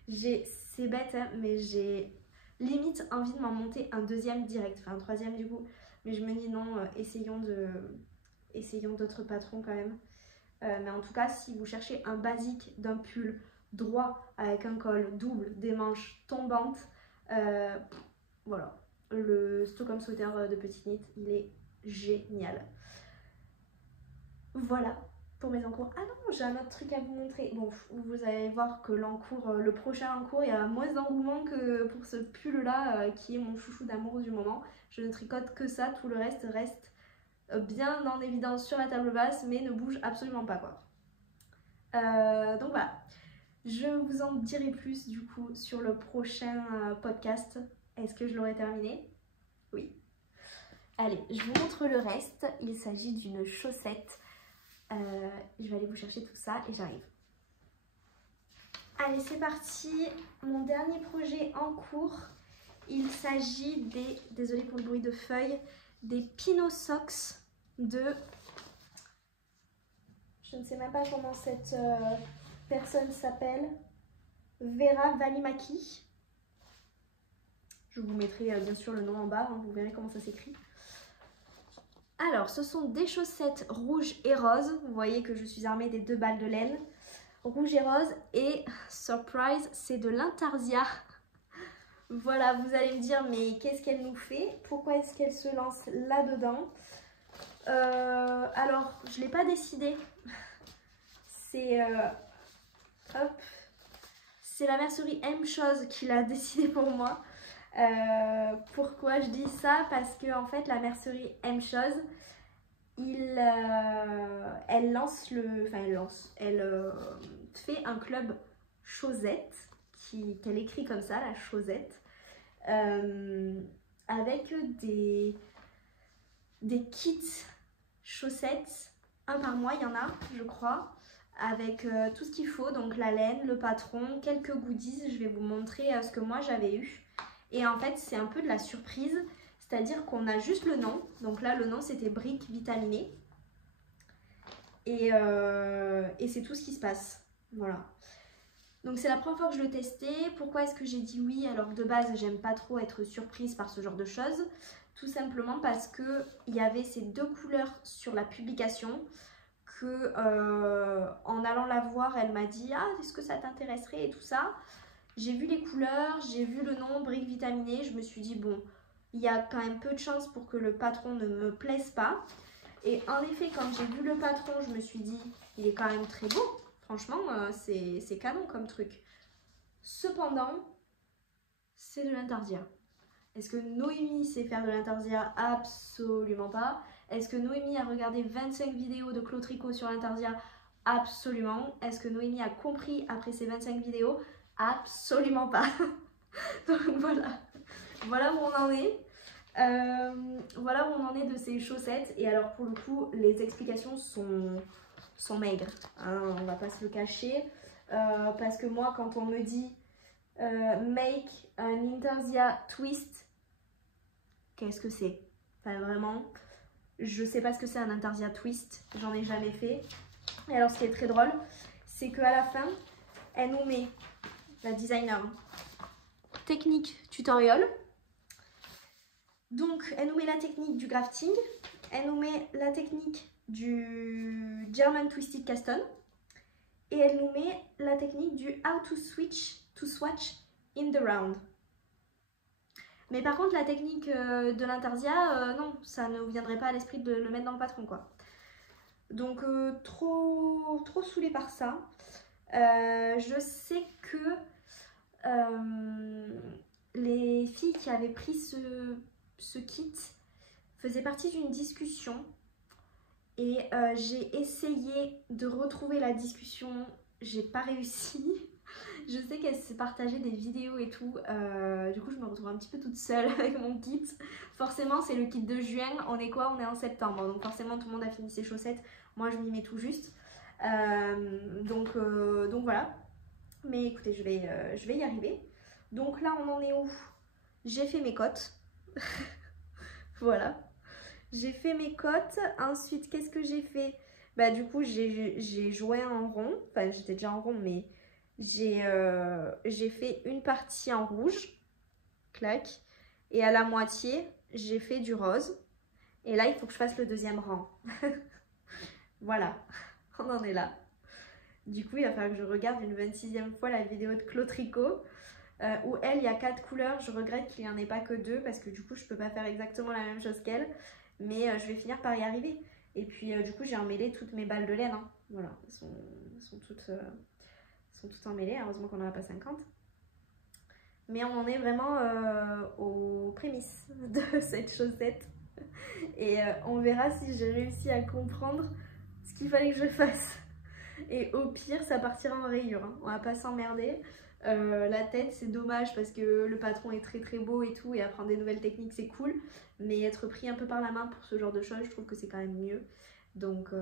C'est bête hein, mais j'ai limite envie de m'en monter un deuxième direct, enfin un troisième du coup, mais je me dis non, essayons d'autres patrons quand même. Mais en tout cas, si vous cherchez un basique d'un pull droit avec un col double, des manches tombantes. Voilà, le Stockholm Sweater de Petite Knit, il est génial. Voilà pour mes encours. Ah non, j'ai un autre truc à vous montrer. Bon, vous allez voir que l'encours, le prochain encours, il y a moins d'engouement que pour ce pull là qui est mon chouchou d'amour du moment. Je ne tricote que ça, tout le reste reste bien en évidence sur la table basse, mais ne bouge absolument pas quoi. Donc voilà, je vous en dirai plus du coup sur le prochain podcast. Est-ce que je l'aurai terminé? Oui. Allez, je vous montre le reste. Il s'agit d'une chaussette. Je vais aller vous chercher tout ça et j'arrive. Allez, c'est parti. Mon dernier projet en cours, il s'agit des, désolée pour le bruit de feuilles, des Pino Socks de... Je ne sais même pas comment cette personne s'appelle. Vera Valimaki. Je vous mettrai bien sûr le nom en bas, hein, vous verrez comment ça s'écrit. Alors, ce sont des chaussettes rouges et roses. Vous voyez que je suis armée des 2 balles de laine. Rouge et rose. Et, surprise, c'est de l'intarsia. Voilà, vous allez me dire, mais qu'est-ce qu'elle nous fait? Pourquoi est-ce qu'elle se lance là-dedans? Alors, je ne l'ai pas décidé. C'est... hop. C'est la mercerie M-Chose qui l'a décidé pour moi. Pourquoi je dis ça? Parce que en fait la mercerie M-Chose, elle lance elle fait un club Chosette qu'elle écrit comme ça, la Chosette, avec des kits chaussettes, un par mois il y en a je crois, avec tout ce qu'il faut, donc la laine, le patron, quelques goodies. Je vais vous montrer ce que moi j'avais eu. Et en fait, c'est un peu de la surprise, c'est-à-dire qu'on a juste le nom. Donc là, le nom, c'était Briques Vitaminées. Et c'est tout ce qui se passe. Voilà. Donc c'est la première fois que je le testais. Pourquoi est-ce que j'ai dit oui alors que de base, j'aime pas trop être surprise par ce genre de choses? Tout simplement parce qu'il y avait ces 2 couleurs sur la publication que en allant la voir, elle m'a dit « Ah, est-ce que ça t'intéresserait ?» et tout ça. J'ai vu les couleurs, j'ai vu le nom Briques Vitaminées, je me suis dit bon, il y a quand même peu de chances pour que le patron ne me plaise pas. Et en effet, quand j'ai vu le patron, je me suis dit, il est quand même très beau. Franchement, c'est canon comme truc. Cependant, c'est de l'intarsia. Est-ce que Noémie sait faire de l'intarsia? Absolument pas. Est-ce que Noémie a regardé 25 vidéos de Clos Tricot sur l'intarsia? Absolument. Est-ce que Noémie a compris après ces 25 vidéos? Absolument pas. Donc voilà. Voilà où on en est. Voilà où on en est de ces chaussettes. Et alors pour le coup, les explications sont maigres. Hein, on va pas se le cacher. Parce que moi, quand on me dit make an intarsia twist, qu'est-ce que c'est? Enfin vraiment, je sais pas ce que c'est un intarsia twist. J'en ai jamais fait. Et alors ce qui est très drôle, c'est qu'à la fin, elle nous met, la designer, technique tutoriel. Donc elle nous met la technique du grafting, elle nous met la technique du German Twisted Caston et elle nous met la technique du How to swatch in the round. Mais par contre la technique de l'intarsia, non, ça ne viendrait pas à l'esprit de le mettre dans le patron quoi. Donc trop saoulée par ça. Je sais que les filles qui avaient pris ce kit faisaient partie d'une discussion et j'ai essayé de retrouver la discussion, j'ai pas réussi. Je sais qu'elles se partageaient des vidéos et tout, du coup je me retrouve un petit peu toute seule avec mon kit. Forcément c'est le kit de juin, on est quoi? On est en septembre, donc forcément tout le monde a fini ses chaussettes, moi je m'y mets tout juste. Donc voilà. Mais écoutez, je vais y arriver. Donc là, on en est où? J'ai fait mes cotes. Voilà. J'ai fait mes cotes. Ensuite, qu'est-ce que j'ai fait? Bah du coup, j'ai joué en rond. Enfin, j'étais déjà en rond, mais j'ai fait une partie en rouge. Clac. Et à la moitié, j'ai fait du rose. Et là, il faut que je fasse le deuxième rang. Voilà. On en est là. Du coup, il va falloir que je regarde une 26e fois la vidéo de Clo Tricot. Où elle, il y a 4 couleurs. Je regrette qu'il n'y en ait pas que 2 parce que du coup, je peux pas faire exactement la même chose qu'elle. Mais je vais finir par y arriver. Et puis, du coup, j'ai emmêlé toutes mes balles de laine. Hein. Voilà, elles sont toutes emmêlées. Heureusement qu'on n'en a pas 50. Mais on en est vraiment aux prémices de cette chaussette. Et on verra si j'ai réussi à comprendre ce qu'il fallait que je fasse. Et au pire, ça partira en rayures. Hein. On va pas s'emmerder. La tête, c'est dommage parce que le patron est très très beau et tout. Et apprendre des nouvelles techniques, c'est cool. Mais être pris un peu par la main pour ce genre de choses, je trouve que c'est quand même mieux. Donc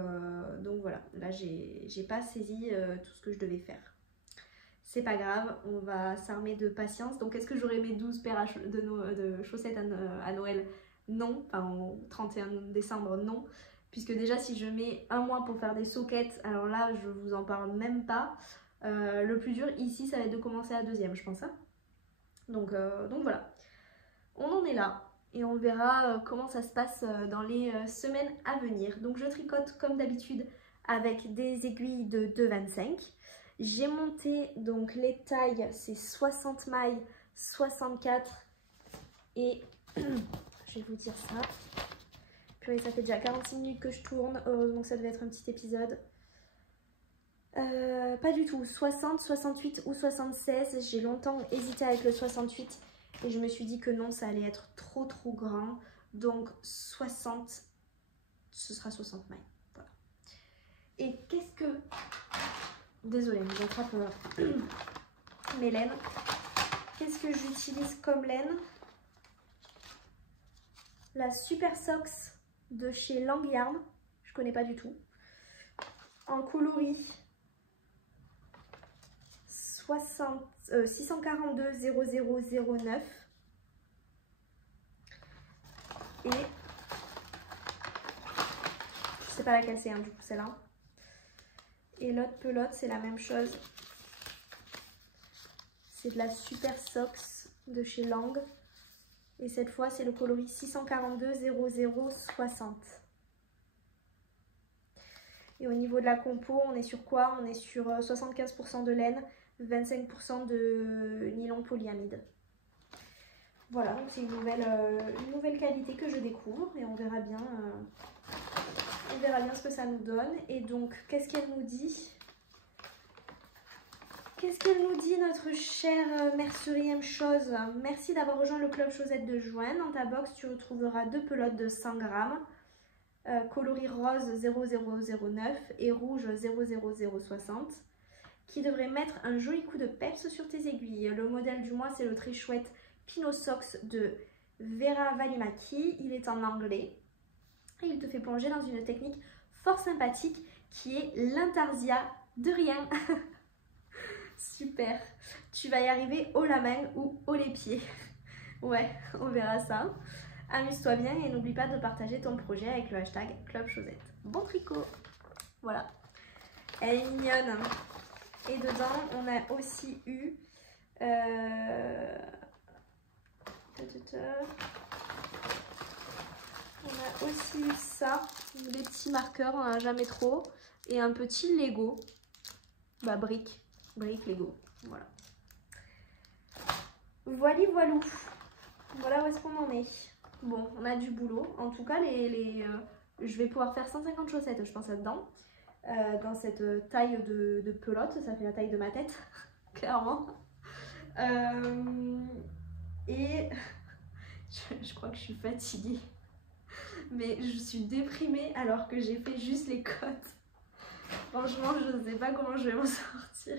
voilà. Là, j'ai pas saisi tout ce que je devais faire. C'est pas grave, on va s'armer de patience. Donc est-ce que j'aurai mes 12 paires de chaussettes à Noël? Non, enfin au 31 décembre, non. Puisque déjà si je mets un mois pour faire des sockets, alors là je vous en parle même pas. Le plus dur ici ça va être de commencer la deuxième, je pense. Hein. Donc voilà, on en est là. Et on verra comment ça se passe dans les semaines à venir. Donc je tricote comme d'habitude avec des aiguilles de 2,25. J'ai monté donc les tailles, c'est 60 mailles, 64 et je vais vous dire ça. Puis ça fait déjà 46 minutes que je tourne, heureusement que ça devait être un petit épisode. Pas du tout, 60, 68 ou 76, j'ai longtemps hésité avec le 68 et je me suis dit que non, ça allait être trop grand. Donc 60, ce sera 60 mailles. Voilà. Et qu'est-ce que... Désolée, j'attrape mes laines. Qu'est-ce que j'utilise comme laine? La Super Socks de chez Lang Yarn. Je connais pas du tout. En coloris 642 0009. Et je sais pas laquelle c'est, hein, du coup, celle-là. Et l'autre pelote, c'est la même chose. C'est de la Super Socks de chez Lang. Et cette fois, c'est le coloris 642 0060. Et au niveau de la compo, on est sur quoi? On est sur 75% de laine, 25% de nylon polyamide. Voilà, donc c'est une nouvelle qualité que je découvre et on verra bien ce que ça nous donne. Et donc, qu'est-ce qu'elle nous dit? Qu'est-ce qu'elle nous dit, notre chère mercerie chose? Merci d'avoir rejoint le club Chaussette de juin. Dans ta box, tu retrouveras 2 pelotes de 100 grammes, coloris rose 0009 et rouge 00060, qui devraient mettre un joli coup de peps sur tes aiguilles. Le modèle du mois, c'est le très chouette Pino Socks de Vera Valimaki. Il est en anglais et il te fait plonger dans une technique fort sympathique qui est l'intarsia de rien. Super, tu vas y arriver haut la main ou haut les pieds. Ouais, on verra ça. Amuse-toi bien et n'oublie pas de partager ton projet avec le hashtag Club Chaussette. Bon tricot. Voilà, elle est mignonne. Et dedans, on a aussi eu on a aussi eu ça, des petits marqueurs, on n'en a jamais trop, et un petit Lego, bah brique Lego, voilà. Voilou, voilà où est-ce qu'on en est. Bon, on a du boulot, en tout cas je vais pouvoir faire 150 chaussettes, je pense, là-dedans. Dans cette taille de pelote, ça fait la taille de ma tête, clairement. Et je crois que je suis fatiguée, mais je suis déprimée alors que j'ai fait juste les côtes. Franchement, je ne sais pas comment je vais m'en sortir,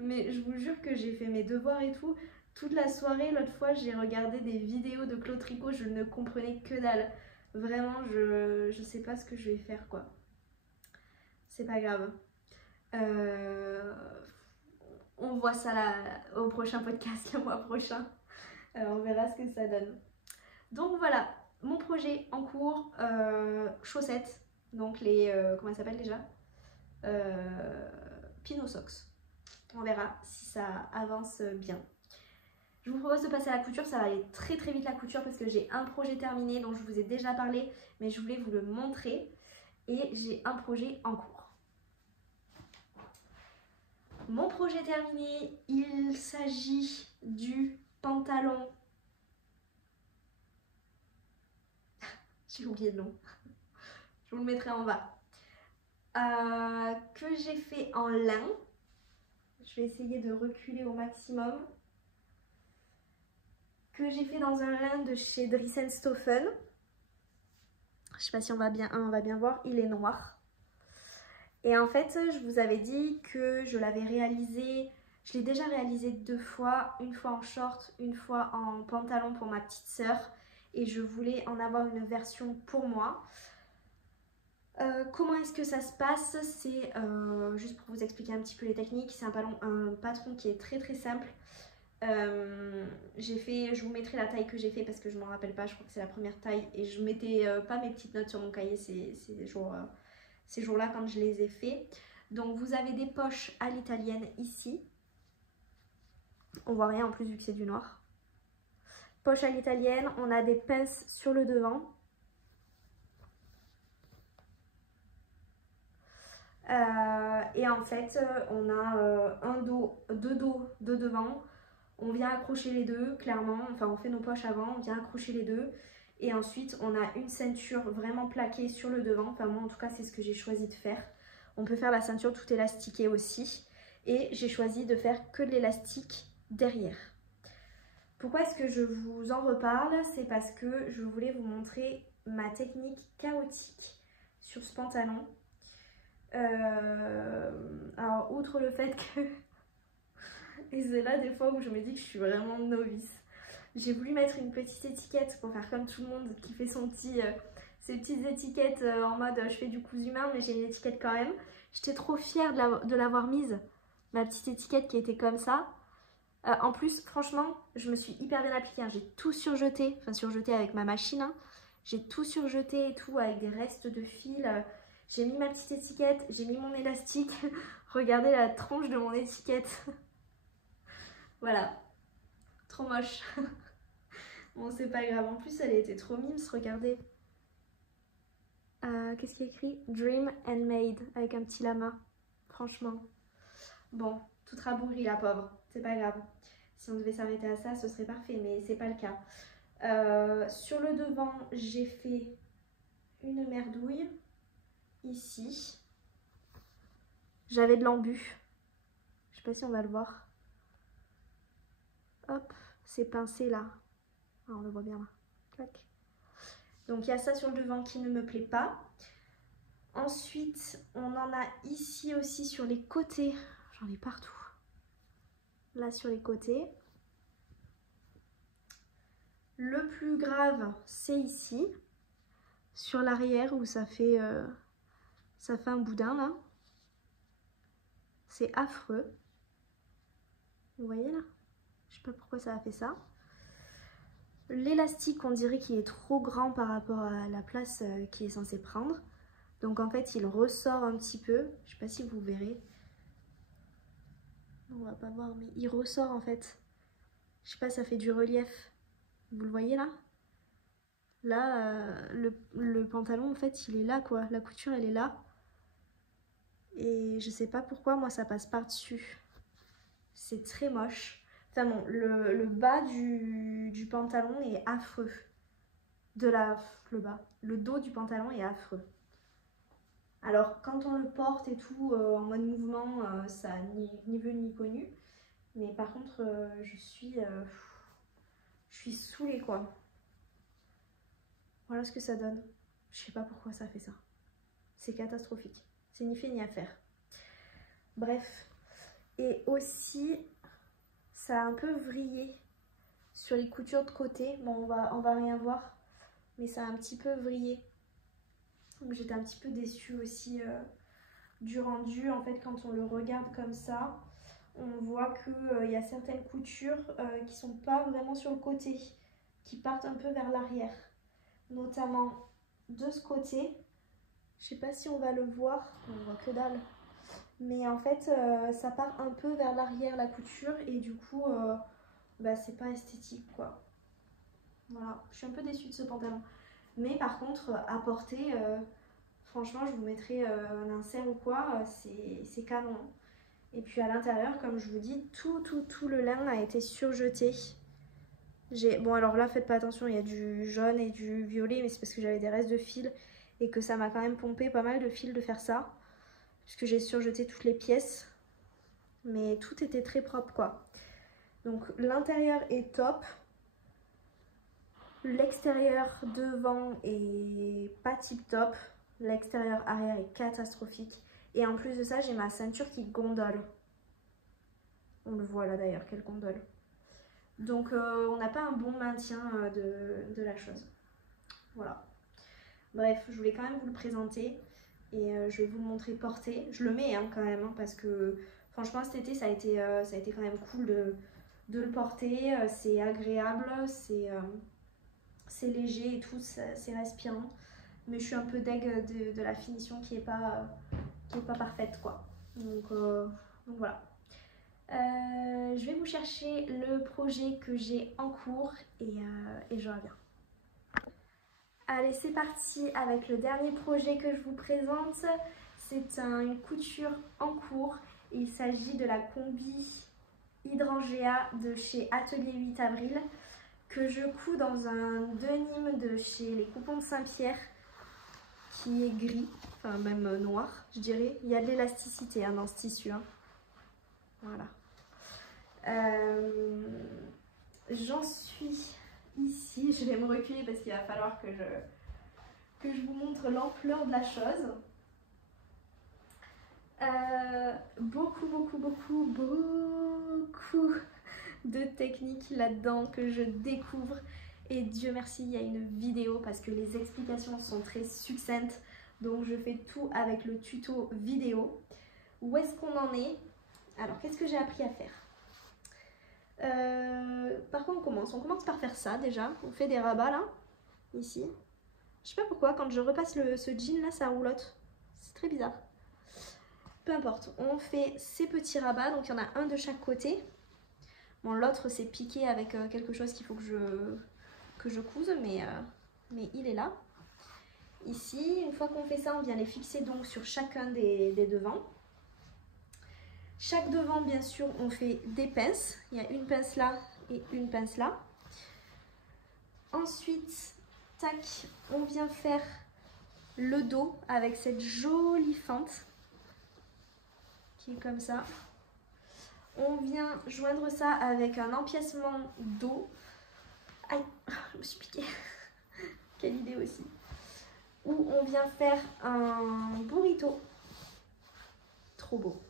mais je vous jure que j'ai fait mes devoirs et tout. Toute la soirée, l'autre fois, j'ai regardé des vidéos de Clo Tricot, je ne comprenais que dalle. Vraiment, je sais pas ce que je vais faire, quoi. C'est pas grave. On voit ça là, au prochain podcast, le mois prochain. On verra ce que ça donne. Donc voilà, mon projet en cours, chaussettes. Donc les, comment ça s'appelle déjà? Pino Socks. On verra si ça avance bien. Je vous propose de passer à la couture, ça va aller très vite la couture parce que j'ai un projet terminé dont je vous ai déjà parlé, mais je voulais vous le montrer. Et j'ai un projet en cours. Mon projet terminé, il s'agit du pantalon. J'ai oublié le nom. Je vous le mettrai en bas. Que j'ai fait en lin. Je vais essayer de reculer au maximum. Que j'ai fait dans un lin de chez Dries & Stoffen. Je sais pas si on va bien voir, il est noir. Et en fait, je vous avais dit que je l'avais réalisé, je l'ai déjà réalisé 2 fois, une fois en short, une fois en pantalon pour ma petite sœur. Et je voulais en avoir une version pour moi. Comment est-ce que ça se passe? C'est juste pour vous expliquer un petit peu les techniques, c'est un patron qui est très simple. Je vous mettrai la taille que j'ai fait parce que je m'en rappelle pas, je crois que c'est la première taille et je mettais pas mes petites notes sur mon cahier ces jours-là quand je les ai fait. Donc vous avez des poches à l'italienne ici, on voit rien en plus vu que c'est du noir. Poche à l'italienne, on a des pinces sur le devant. Et en fait on a deux dos de devant. On vient accrocher les deux, clairement, enfin on fait nos poches avant, on vient accrocher les deux. Et ensuite on a une ceinture vraiment plaquée sur le devant, enfin moi en tout cas c'est ce que j'ai choisi de faire. On peut faire la ceinture tout élastiquée aussi. Et j'ai choisi de faire que de l'élastique derrière. Pourquoi est-ce que je vous en reparle? C'est parce que je voulais vous montrer ma technique chaotique sur ce pantalon. Alors outre le fait que... Et c'est là des fois où je me dis que je suis vraiment novice. J'ai voulu mettre une petite étiquette pour faire comme tout le monde qui fait ses petites étiquettes en mode je fais du cousu main, mais j'ai une étiquette quand même. J'étais trop fière de l'avoir mise, ma petite étiquette qui était comme ça. En plus, franchement, je me suis hyper bien appliquée, hein. J'ai tout surjeté, enfin surjeté avec ma machine. Hein. J'ai tout surjeté et tout avec des restes de fil. J'ai mis ma petite étiquette, j'ai mis mon élastique. Regardez la tronche de mon étiquette. Voilà, trop moche. Bon, c'est pas grave. En plus, elle était trop mimes, regardez. Qu'est-ce qu'il y a écrit? Dream and Made, avec un petit lama. Franchement. Bon, toute rabougrie la pauvre. C'est pas grave. Si on devait s'arrêter à ça, ce serait parfait, mais c'est pas le cas. Sur le devant, j'ai fait une merdouille. Ici. J'avais de l'embu. Je sais pas si on va le voir. Hop, c'est pincé là. Ah, on le voit bien là. Clac. Donc il y a ça sur le devant qui ne me plaît pas. Ensuite, on en a ici aussi sur les côtés. J'en ai partout. Là sur les côtés. Le plus grave, c'est ici. Sur l'arrière où ça fait un boudin là. C'est affreux. Vous voyez là? Je sais pas pourquoi ça a fait ça. L'élastique, on dirait qu'il est trop grand par rapport à la place qu'il est censé prendre. Donc en fait, il ressort un petit peu. Je sais pas si vous verrez. On va pas voir, mais il ressort en fait. Je sais pas, ça fait du relief. Vous le voyez là? Là, le pantalon, en fait, il est là quoi. La couture, elle est là. Et je sais pas pourquoi, moi, ça passe par-dessus. C'est très moche. Enfin bon, le bas du pantalon est affreux. Le bas. Le dos du pantalon est affreux. Alors, quand on le porte et tout, en mode mouvement, ça n'a ni vu ni connu. Mais par contre, je suis saoulée, quoi. Voilà ce que ça donne. Je sais pas pourquoi ça fait ça. C'est catastrophique. C'est ni fait ni à faire. Bref. Et aussi, ça a un peu vrillé sur les coutures de côté. Bon, on va rien voir. Mais ça a un petit peu vrillé. Donc j'étais un petit peu déçue aussi du rendu. En fait, quand on le regarde comme ça, on voit qu'il y a certaines coutures qui sont pas vraiment sur le côté, qui partent un peu vers l'arrière. Notamment de ce côté. Je sais pas si on va le voir, on voit que dalle. Mais en fait, ça part un peu vers l'arrière la couture et du coup, bah, c'est pas esthétique quoi. Voilà, je suis un peu déçue de ce pantalon. Mais par contre, à porter, franchement, je vous mettrai un insert ou quoi, c'est canon. Et puis à l'intérieur, comme je vous dis, tout le lin a été surjeté. Bon alors là, faites pas attention, il y a du jaune et du violet, mais c'est parce que j'avais des restes de fil et que ça m'a quand même pompé pas mal de fil de faire ça. Puisque j'ai surjeté toutes les pièces. Mais tout était très propre quoi. Donc l'intérieur est top. L'extérieur devant est pas tip top. L'extérieur arrière est catastrophique. Et en plus de ça, j'ai ma ceinture qui gondole. On le voit là d'ailleurs, qu'elle gondole. Donc on n'a pas un bon maintien de la chose. Voilà. Bref, je voulais quand même vous le présenter. Et je vais vous le montrer porté. Je le mets hein, quand même, hein, parce que franchement cet été ça a été quand même cool de le porter. C'est agréable, c'est léger et tout, c'est respirant. Mais je suis un peu deg de la finition qui est pas parfaite quoi. Donc voilà. Je vais vous chercher le projet que j'ai en cours et je reviens. Allez, c'est parti avec le dernier projet que je vous présente. C'est une couture en cours. Il s'agit de la combi Hydrangea de chez Atelier 8 Avril que je couds dans un denim de chez les Coupons de Saint-Pierre qui est gris, enfin même noir je dirais. Il y a de l'élasticité hein, dans ce tissu. Hein. Voilà. J'en suis ici, je vais me reculer parce qu'il va falloir que je vous montre l'ampleur de la chose. Beaucoup de techniques là-dedans que je découvre et Dieu merci il y a une vidéo parce que les explications sont très succinctes donc je fais tout avec le tuto vidéo. Où est-ce qu'on en est? Alors qu'est-ce que j'ai appris à faire? Par quoi on commence par faire ça déjà. On fait des rabats là, ici. Je sais pas pourquoi, quand je repasse ce jean là, ça roulotte. C'est très bizarre. Peu importe, on fait ces petits rabats, donc il y en a un de chaque côté. Bon, l'autre c'est piqué avec quelque chose qu'il faut que je couse, mais il est là. Ici, une fois qu'on fait ça, on vient les fixer donc sur chacun des devants. Chaque devant, bien sûr, on fait des pinces. Il y a une pince là et une pince là. Ensuite, tac, on vient faire le dos avec cette jolie fente qui est comme ça. On vient joindre ça avec un empiècement dos. Aïe, je me suis piquée. Quelle idée aussi. Où on vient faire un burrito. Trop beau.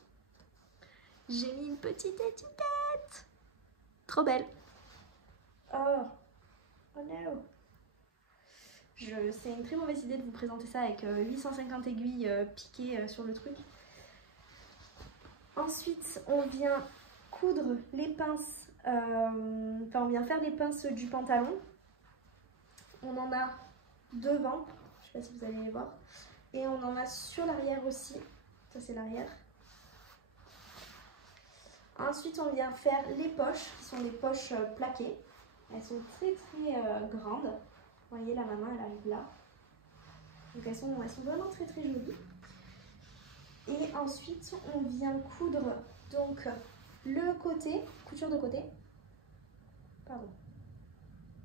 J'ai mis une petite étiquette. Trop belle. Oh no. C'est une très mauvaise idée de vous présenter ça avec 850 aiguilles piquées sur le truc. Ensuite, on vient coudre les pinces, on vient faire les pinces du pantalon. On en a devant, je ne sais pas si vous allez les voir. Et on en a sur l'arrière aussi. Ça, c'est l'arrière. Ensuite, on vient faire les poches, qui sont des poches plaquées. Elles sont très grandes. Vous voyez, la maman, elle arrive là. Donc elles sont vraiment très jolies. Et ensuite, on vient coudre donc le côté, couture de côté. Pardon.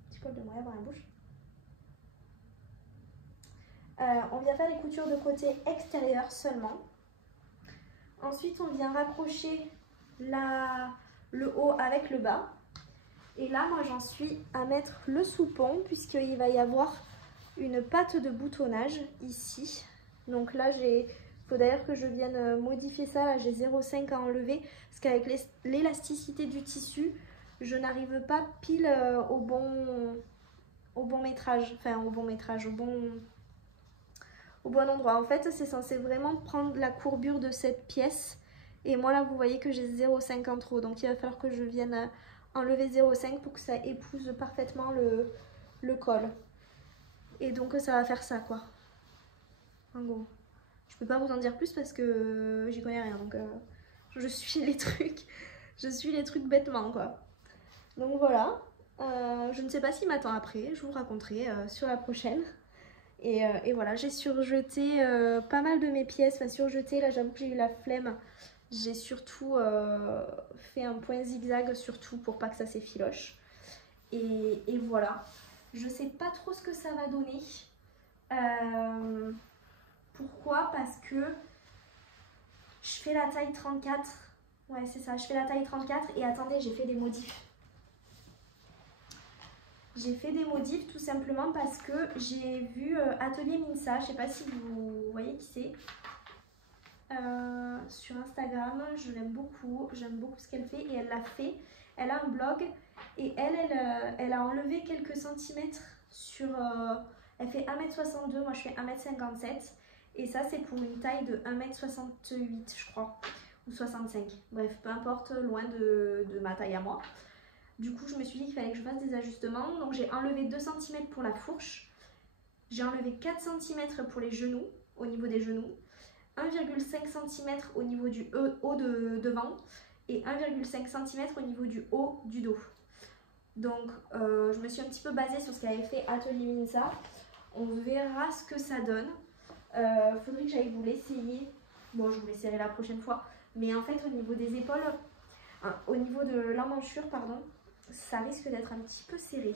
Petit poil de moyen dans la bouche. On vient faire les coutures de côté extérieur seulement. Ensuite, on vient raccrocher le haut avec le bas. Et là, moi, j'en suis à mettre le soupon puisqu'il va y avoir une patte de boutonnage ici. Donc là, il faut d'ailleurs que je vienne modifier ça. Là, j'ai 0,5 à enlever parce qu'avec l'élasticité du tissu, je n'arrive pas pile au bon métrage. Enfin, au bon endroit. En fait, c'est censé vraiment prendre la courbure de cette pièce. Et moi, là, vous voyez que j'ai 0,5 en trop. Donc, il va falloir que je vienne enlever 0,5 pour que ça épouse parfaitement le col. Et donc, ça va faire ça, quoi. En gros. Je peux pas vous en dire plus parce que j'y connais rien. Donc, je suis les trucs bêtement, quoi. Donc, voilà. Je ne sais pas s'il m'attend après. Je vous raconterai sur la prochaine. Et voilà, j'ai surjeté pas mal de mes pièces. Enfin, surjeté, là, j'avoue que j'ai eu la flemme J'ai surtout fait un point zigzag surtout pour pas que ça s'effiloche. Et voilà. Je sais pas trop ce que ça va donner. Pourquoi? Parce que je fais la taille 34. Ouais, c'est ça, je fais la taille 34 et attendez, j'ai fait des modifs. J'ai fait des modifs tout simplement parce que j'ai vu Atelier Minsa, je sais pas si vous voyez qui c'est. Sur Instagram, je l'aime beaucoup, j'aime beaucoup ce qu'elle fait et elle l'a fait. Elle a un blog et elle a enlevé quelques centimètres sur... elle fait 1m62, moi je fais 1m57 et ça c'est pour une taille de 1m68 je crois, ou 65, bref peu importe, loin de ma taille à moi. Du coup je me suis dit qu'il fallait que je fasse des ajustements, donc j'ai enlevé 2 cm pour la fourche, j'ai enlevé 4 cm pour les genoux, au niveau des genoux, 1,5 cm au niveau du haut de devant et 1,5 cm au niveau du haut du dos. Donc je me suis un petit peu basée sur ce qu'avait fait Atelier Minsa. On verra ce que ça donne. Faudrait que j'aille vous l'essayer. Bon, je vous l'essayerai la prochaine fois. Mais en fait, au niveau des épaules, au niveau de l'emmanchure, pardon, ça risque d'être un petit peu serré.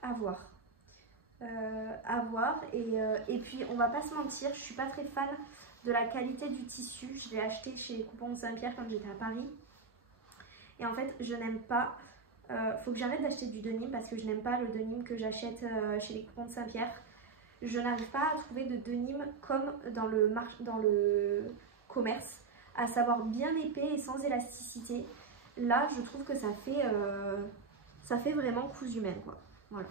À voir. Et puis, on va pas se mentir, je suis pas très fan de la qualité du tissu. Je l'ai acheté chez les Coupons de Saint-Pierre quand j'étais à Paris. Et en fait, je n'aime pas... faut que j'arrête d'acheter du denim parce que je n'aime pas le denim que j'achète chez les Coupons de Saint-Pierre. Je n'arrive pas à trouver de denim comme dans le commerce, à savoir bien épais et sans élasticité. Là, je trouve que ça fait vraiment cousu humaine, quoi. Voilà.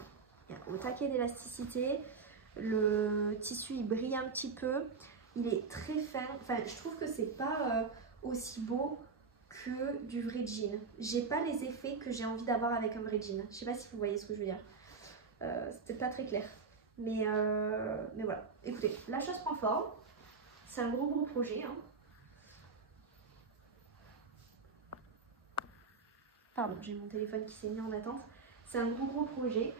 Il y a au taquet d'élasticité, le tissu il brille un petit peu, il est très fin. Enfin, je trouve que c'est pas aussi beau que du vrai jean. J'ai pas les effets que j'ai envie d'avoir avec un vrai jean. Je sais pas si vous voyez ce que je veux dire. C'était pas très clair. Mais voilà. Écoutez, la chose prend forme. C'est un gros projet. Hein. Pardon, j'ai mon téléphone qui s'est mis en attente. C'est un gros projet.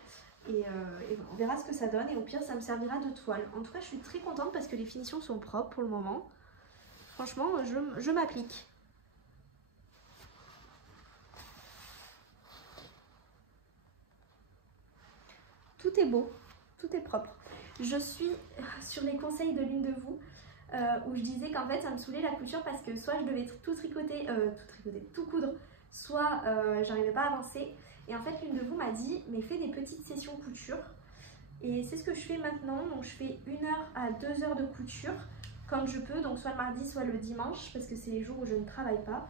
Et voilà, on verra ce que ça donne. Et au pire, ça me servira de toile. En tout cas, je suis très contente parce que les finitions sont propres pour le moment. Franchement, je m'applique. Tout est beau, tout est propre. Je suis sur les conseils de l'une de vous où je disais qu'en fait ça me saoulait la couture parce que soit je devais tout coudre, soit j'arrivais pas à avancer. Et en fait l'une de vous m'a dit mais fais des petites sessions couture. Et c'est ce que je fais maintenant, donc je fais 1 heure à 2 heures de couture quand je peux, donc soit le mardi soit le dimanche parce que c'est les jours où je ne travaille pas.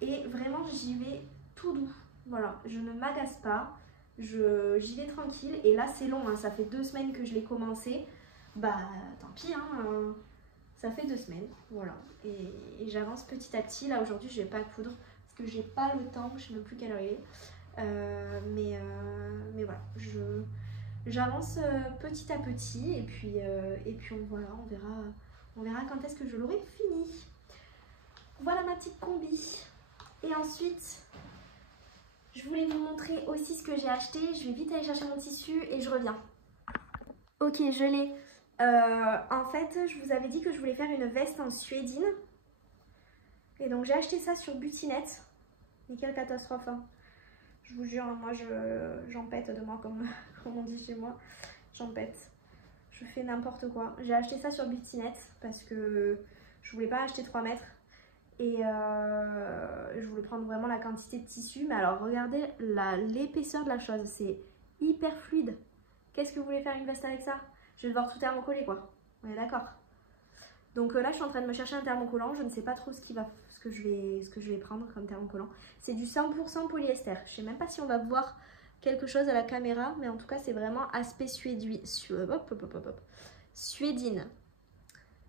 Et vraiment j'y vais tout doux, voilà, je ne m'agace pas. J'y vais tranquille et là c'est long, hein, ça fait 2 semaines que je l'ai commencé, bah tant pis, hein, ça fait 2 semaines, voilà, et j'avance petit à petit. Là aujourd'hui je vais pas coudre parce que j'ai pas le temps, je sais même plus quelle heure il est, mais voilà, j'avance petit à petit et puis voilà, on verra quand est-ce que je l'aurai fini. Voilà ma petite combi. Et ensuite je voulais vous montrer aussi ce que j'ai acheté. Je vais vite aller chercher mon tissu et je reviens. Ok, je l'ai. En fait, je vous avais dit que je voulais faire une veste en suédine. Et donc j'ai acheté ça sur Butinette. Mais quelle catastrophe, hein. Je vous jure, moi j'en pète de moi comme on dit chez moi. J'en pète. Je fais n'importe quoi. J'ai acheté ça sur Butinette parce que je voulais pas acheter 3 mètres. Et je voulais prendre vraiment la quantité de tissu. Mais alors regardez l'épaisseur de la chose. C'est hyper fluide. Qu'est-ce que vous voulez faire une veste avec ça? Je vais devoir tout thermocoller quoi. On est d'accord? Donc là je suis en train de me chercher un thermocollant. Je ne sais pas trop ce que je vais prendre comme thermocollant. C'est du 100% polyester. Je ne sais même pas si on va voir quelque chose à la caméra. Mais en tout cas c'est vraiment aspect suédine.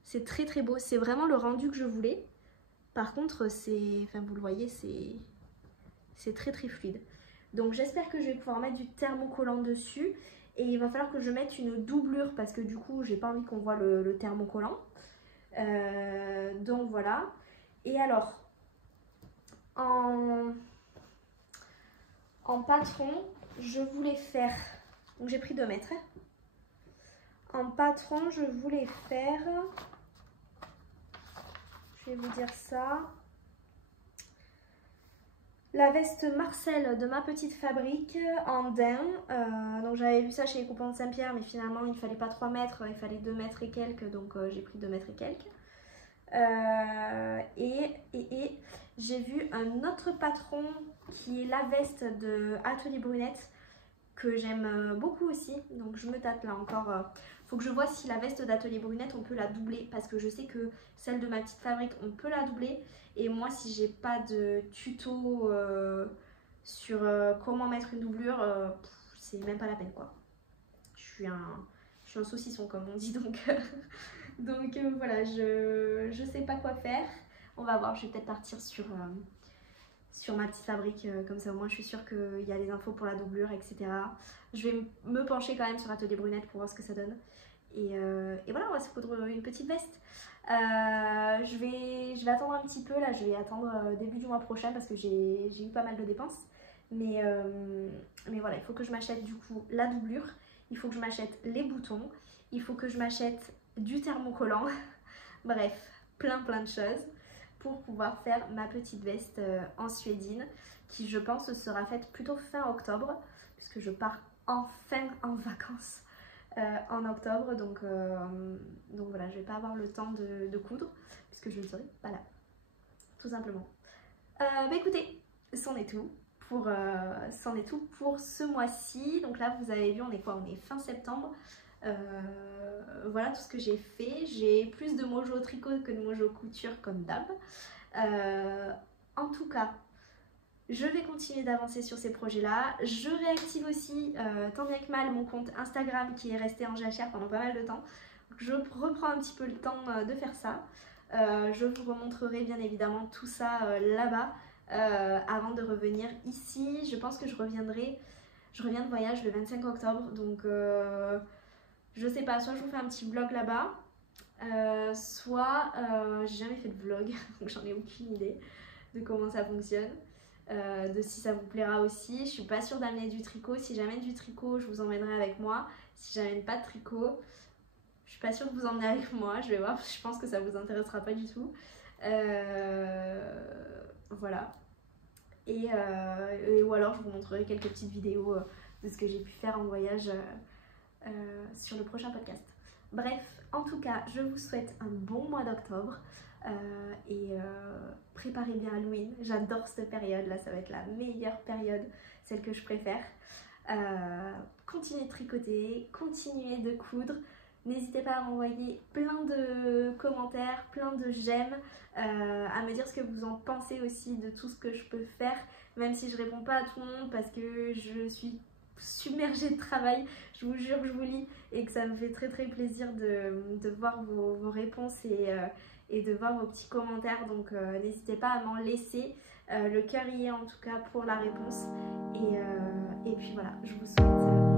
C'est très très beau. C'est vraiment le rendu que je voulais. Par contre, vous le voyez, c'est très très fluide. Donc j'espère que je vais pouvoir mettre du thermocollant dessus. Et il va falloir que je mette une doublure parce que du coup, j'ai pas envie qu'on voit le thermocollant. Donc voilà. Et alors, en patron, je voulais faire... Donc j'ai pris 2 mètres. En patron, je voulais faire... je vais vous dire ça. La veste Marcel de Ma Petite Fabrique en daim. Donc j'avais vu ça chez les coupons de Saint-Pierre, mais finalement il fallait pas 3 mètres, il fallait 2 mètres et quelques, donc j'ai pris 2 mètres et quelques. Et j'ai vu un autre patron qui est la veste de Atelier Brunette que j'aime beaucoup aussi, donc je me tâte là encore. Faut que je vois si la veste d'Atelier Brunette on peut la doubler, parce que je sais que celle de Ma Petite Fabrique on peut la doubler, et moi si j'ai pas de tuto sur comment mettre une doublure, c'est même pas la peine quoi. Je suis un saucisson comme on dit, donc donc voilà, je sais pas quoi faire. On va voir, je vais peut-être partir sur Ma Petite Fabrique, comme ça au moins je suis sûre qu'il y a les infos pour la doublure, etc. Je vais me pencher quand même sur Atelier Brunette pour voir ce que ça donne. Et voilà, on va se coudre une petite veste. Je vais attendre un petit peu, là je vais attendre début du mois prochain parce que j'ai eu pas mal de dépenses. Mais voilà, il faut que je m'achète du coup la doublure, il faut que je m'achète les boutons, il faut que je m'achète du thermocollant. Bref, plein de choses pour pouvoir faire ma petite veste en suédine qui je pense sera faite plutôt fin octobre puisque je pars enfin en vacances en octobre, donc voilà, je vais pas avoir le temps de coudre puisque je ne serai pas là, tout simplement. Bah écoutez, c'en est tout pour ce mois-ci. Donc là vous avez vu, on est quoi, on est fin septembre. Voilà tout ce que j'ai fait. J'ai plus de mojo tricot que de mojo couture comme d'hab. En tout cas, je vais continuer d'avancer sur ces projets-là. Je réactive aussi, tant bien que mal, mon compte Instagram qui est resté en jachère pendant pas mal de temps. Je reprends un petit peu le temps de faire ça. Je vous remontrerai bien évidemment tout ça là-bas avant de revenir ici. Je pense que je reviens de voyage le 25 octobre, donc je sais pas, soit je vous fais un petit vlog là-bas, soit j'ai jamais fait de vlog, donc j'en ai aucune idée de comment ça fonctionne, de si ça vous plaira aussi. Je suis pas sûre d'amener du tricot. Si j'amène du tricot, je vous emmènerai avec moi. Si j'amène pas de tricot, je suis pas sûre de vous emmener avec moi. Je vais voir, je pense que ça vous intéressera pas du tout. Voilà. Ou alors je vous montrerai quelques petites vidéos de ce que j'ai pu faire en voyage sur le prochain podcast. Bref, en tout cas, je vous souhaite un bon mois d'octobre et préparez bien Halloween. J'adore cette période là, ça va être la meilleure période, celle que je préfère. Continuez de tricoter, continuez de coudre. N'hésitez pas à m'envoyer plein de commentaires, plein de j'aime, à me dire ce que vous en pensez aussi de tout ce que je peux faire, même si je réponds pas à tout le monde parce que je suis submergée de travail, je vous jure que je vous lis et que ça me fait très plaisir de voir vos réponses et de voir vos petits commentaires, donc n'hésitez pas à m'en laisser, le cœur y est en tout cas pour la réponse et puis voilà, je vous souhaite